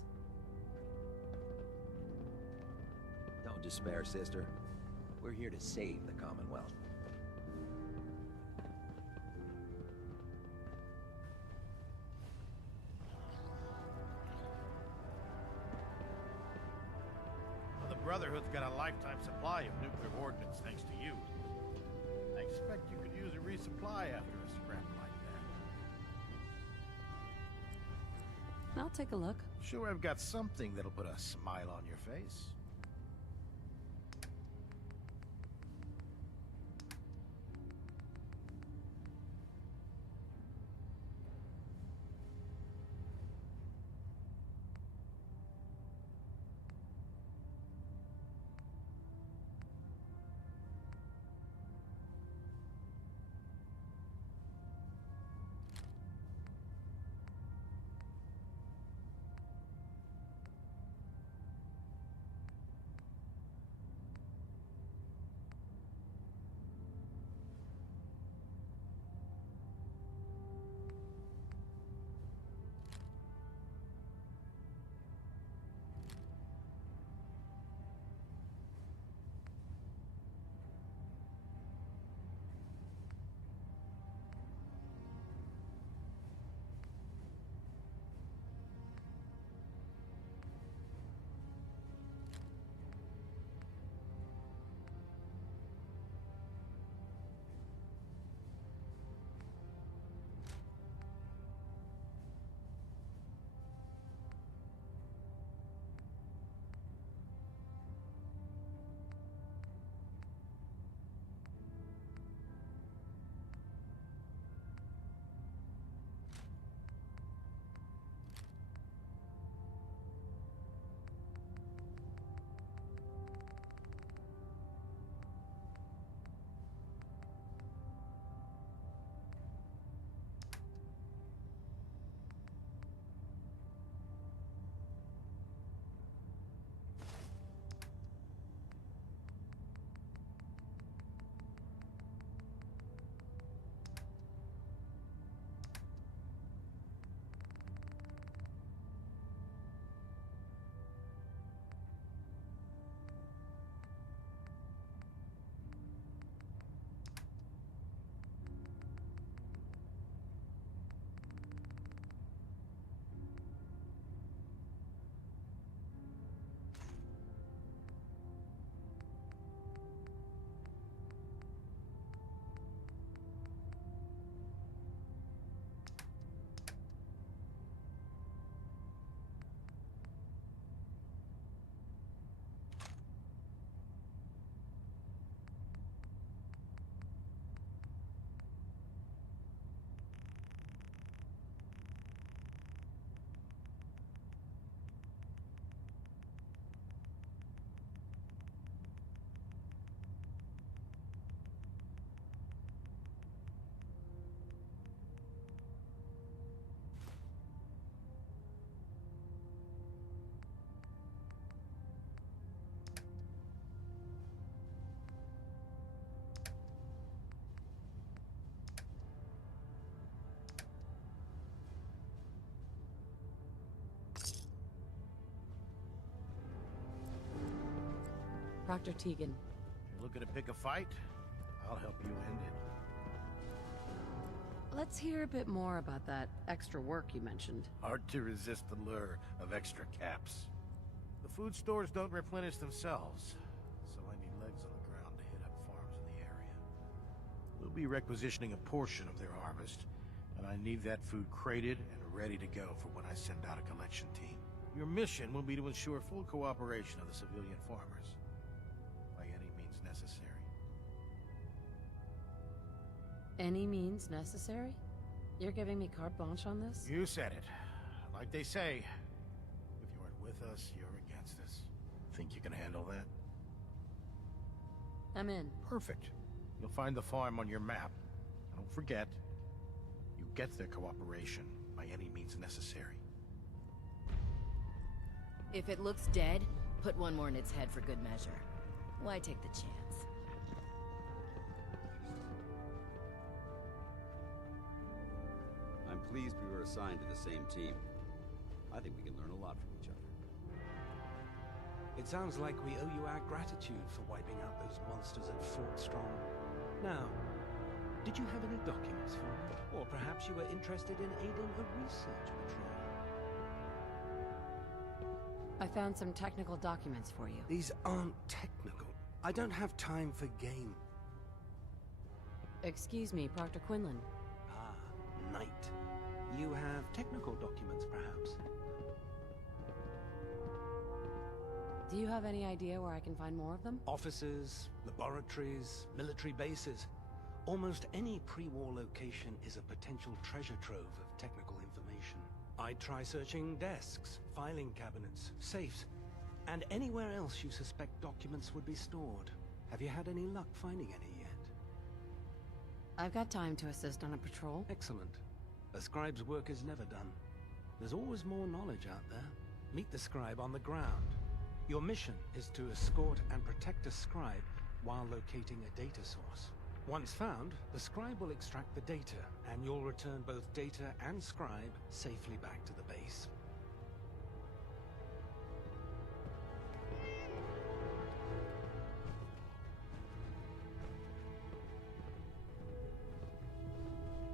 Don't despair, sister. We're here to save the Commonwealth. Well, the Brotherhood's got a lifetime supply of nuclear ordnance thanks to you. I expect you could use a resupply after a scrap like that. I'll take a look. Sure, I've got something that'll put a smile on your face. Proctor Tegan. You're looking to pick a fight? I'll help you end it. Let's hear a bit more about that extra work you mentioned. Hard to resist the lure of extra caps. The food stores don't replenish themselves, so I need legs on the ground to hit up farms in the area. We'll be requisitioning a portion of their harvest, and I need that food crated and ready to go for when I send out a collection team. Your mission will be to ensure full cooperation of the civilian farmers, by any means necessary. Any means necessary? You're giving me carte blanche on this? You said it. Like they say, if you aren't with us, you're against us. Think you can handle that? I'm in. Perfect. You'll find the farm on your map. Don't forget, you get their cooperation by any means necessary. If it looks dead, put one more in its head for good measure. Why take the chance? I'm pleased we were assigned to the same team. I think we can learn a lot from each other. It sounds like we owe you our gratitude for wiping out those monsters at Fort Strong. Now, did you have any documents for me? Or perhaps you were interested in aiding a research patrol? I found some technical documents for you. These aren't technical. I don't have time for game. Excuse me, Proctor Quinlan. Ah, Knight. You have technical documents, perhaps? Do you have any idea where I can find more of them? Offices, laboratories, military bases. Almost any pre-war location is a potential treasure trove of technical information. I'd try searching desks, filing cabinets, safes, and anywhere else you suspect documents would be stored. Have you had any luck finding any yet? I've got time to assist on a patrol. Excellent. A scribe's work is never done. There's always more knowledge out there. Meet the scribe on the ground. Your mission is to escort and protect a scribe while locating a data source. Once found, the scribe will extract the data, and you'll return both data and scribe safely back to the base.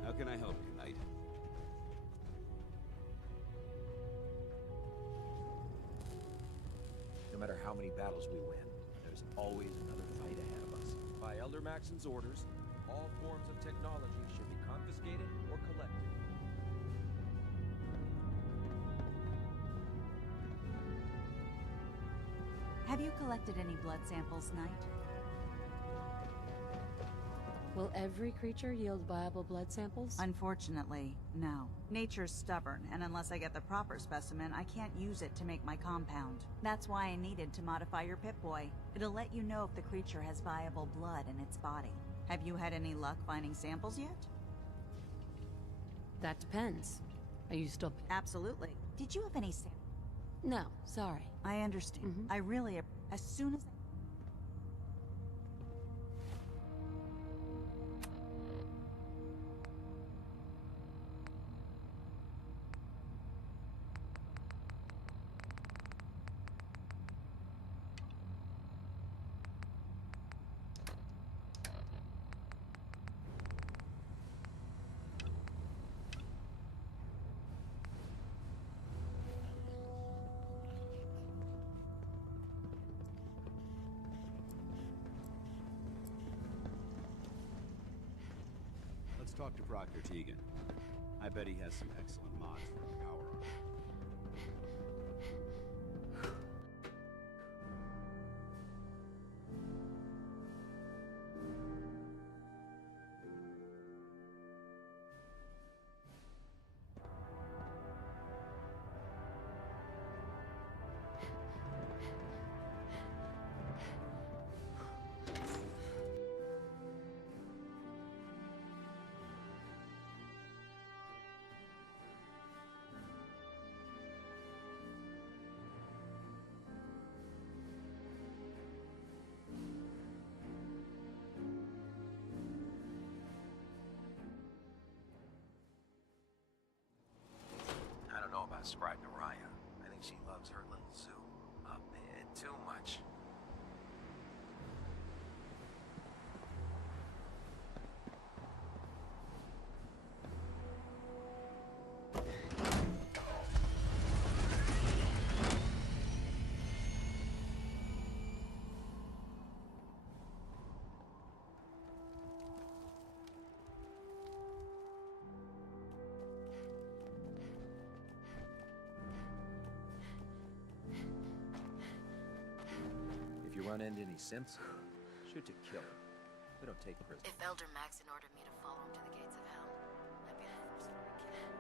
How can I help you, Knight? No matter how many battles we win, there's always another fight ahead of us. By Elder Maxon's orders, all forms of technology should be confiscated or collected. Have you collected any blood samples, Knight? Will every creature yield viable blood samples? Unfortunately, no. Nature's stubborn, and unless I get the proper specimen, I can't use it to make my compound. That's why I needed to modify your Pip-Boy. It'll let you know if the creature has viable blood in its body. Have you had any luck finding samples yet? That depends. Are you still... Absolutely. Did you have any samples? No, sorry. I understand. I really... As soon as... Let's talk to Proctor Tegan. I bet he has some excellent mods for our power armor. I don't know about Scribe Naraya. I think she loves her little zoo a bit too much. front end any simps? Shoot to kill him. We don't take prisoners. If Elder Maxon ordered me to follow him to the gates of hell, I'd be the first one to kill him.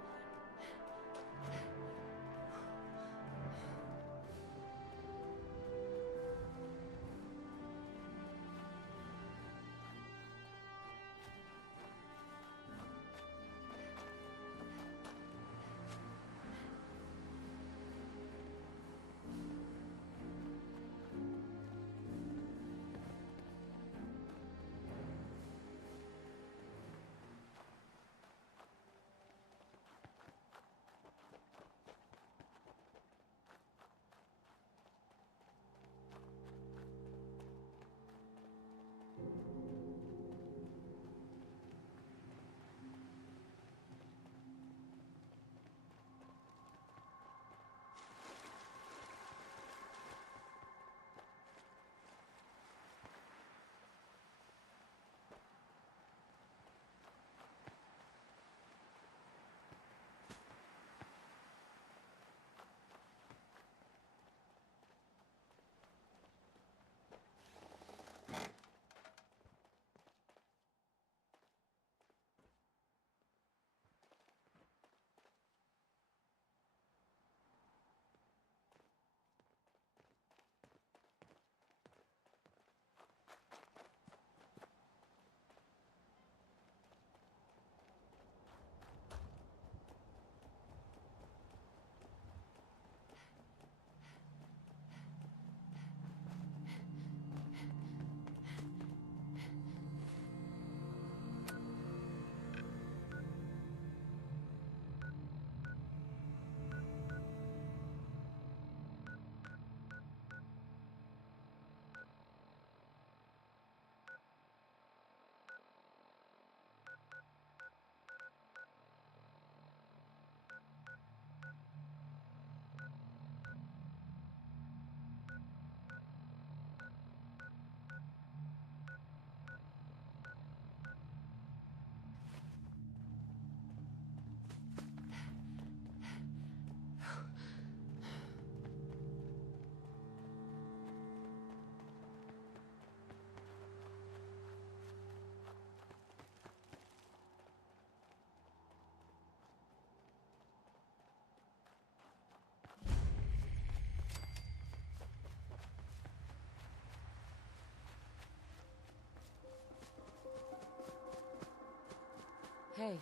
Hey.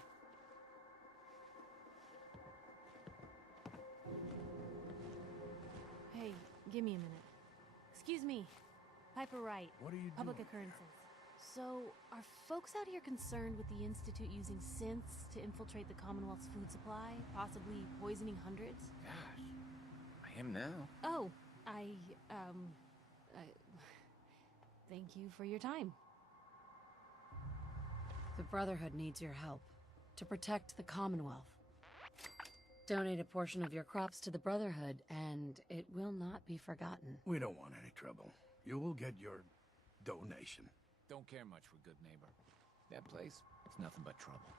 Hey, give me a minute. Excuse me. Piper Wright. What are you Public doing? occurrences. So, are folks out here concerned with the Institute using synths to infiltrate the Commonwealth's food supply, possibly poisoning hundreds? Gosh, I am now. Oh, thank you for your time. The Brotherhood needs your help to protect the Commonwealth. Donate a portion of your crops to the Brotherhood, and it will not be forgotten. We don't want any trouble. You will get your donation. Don't care much for good neighbor. That place, it's nothing but trouble.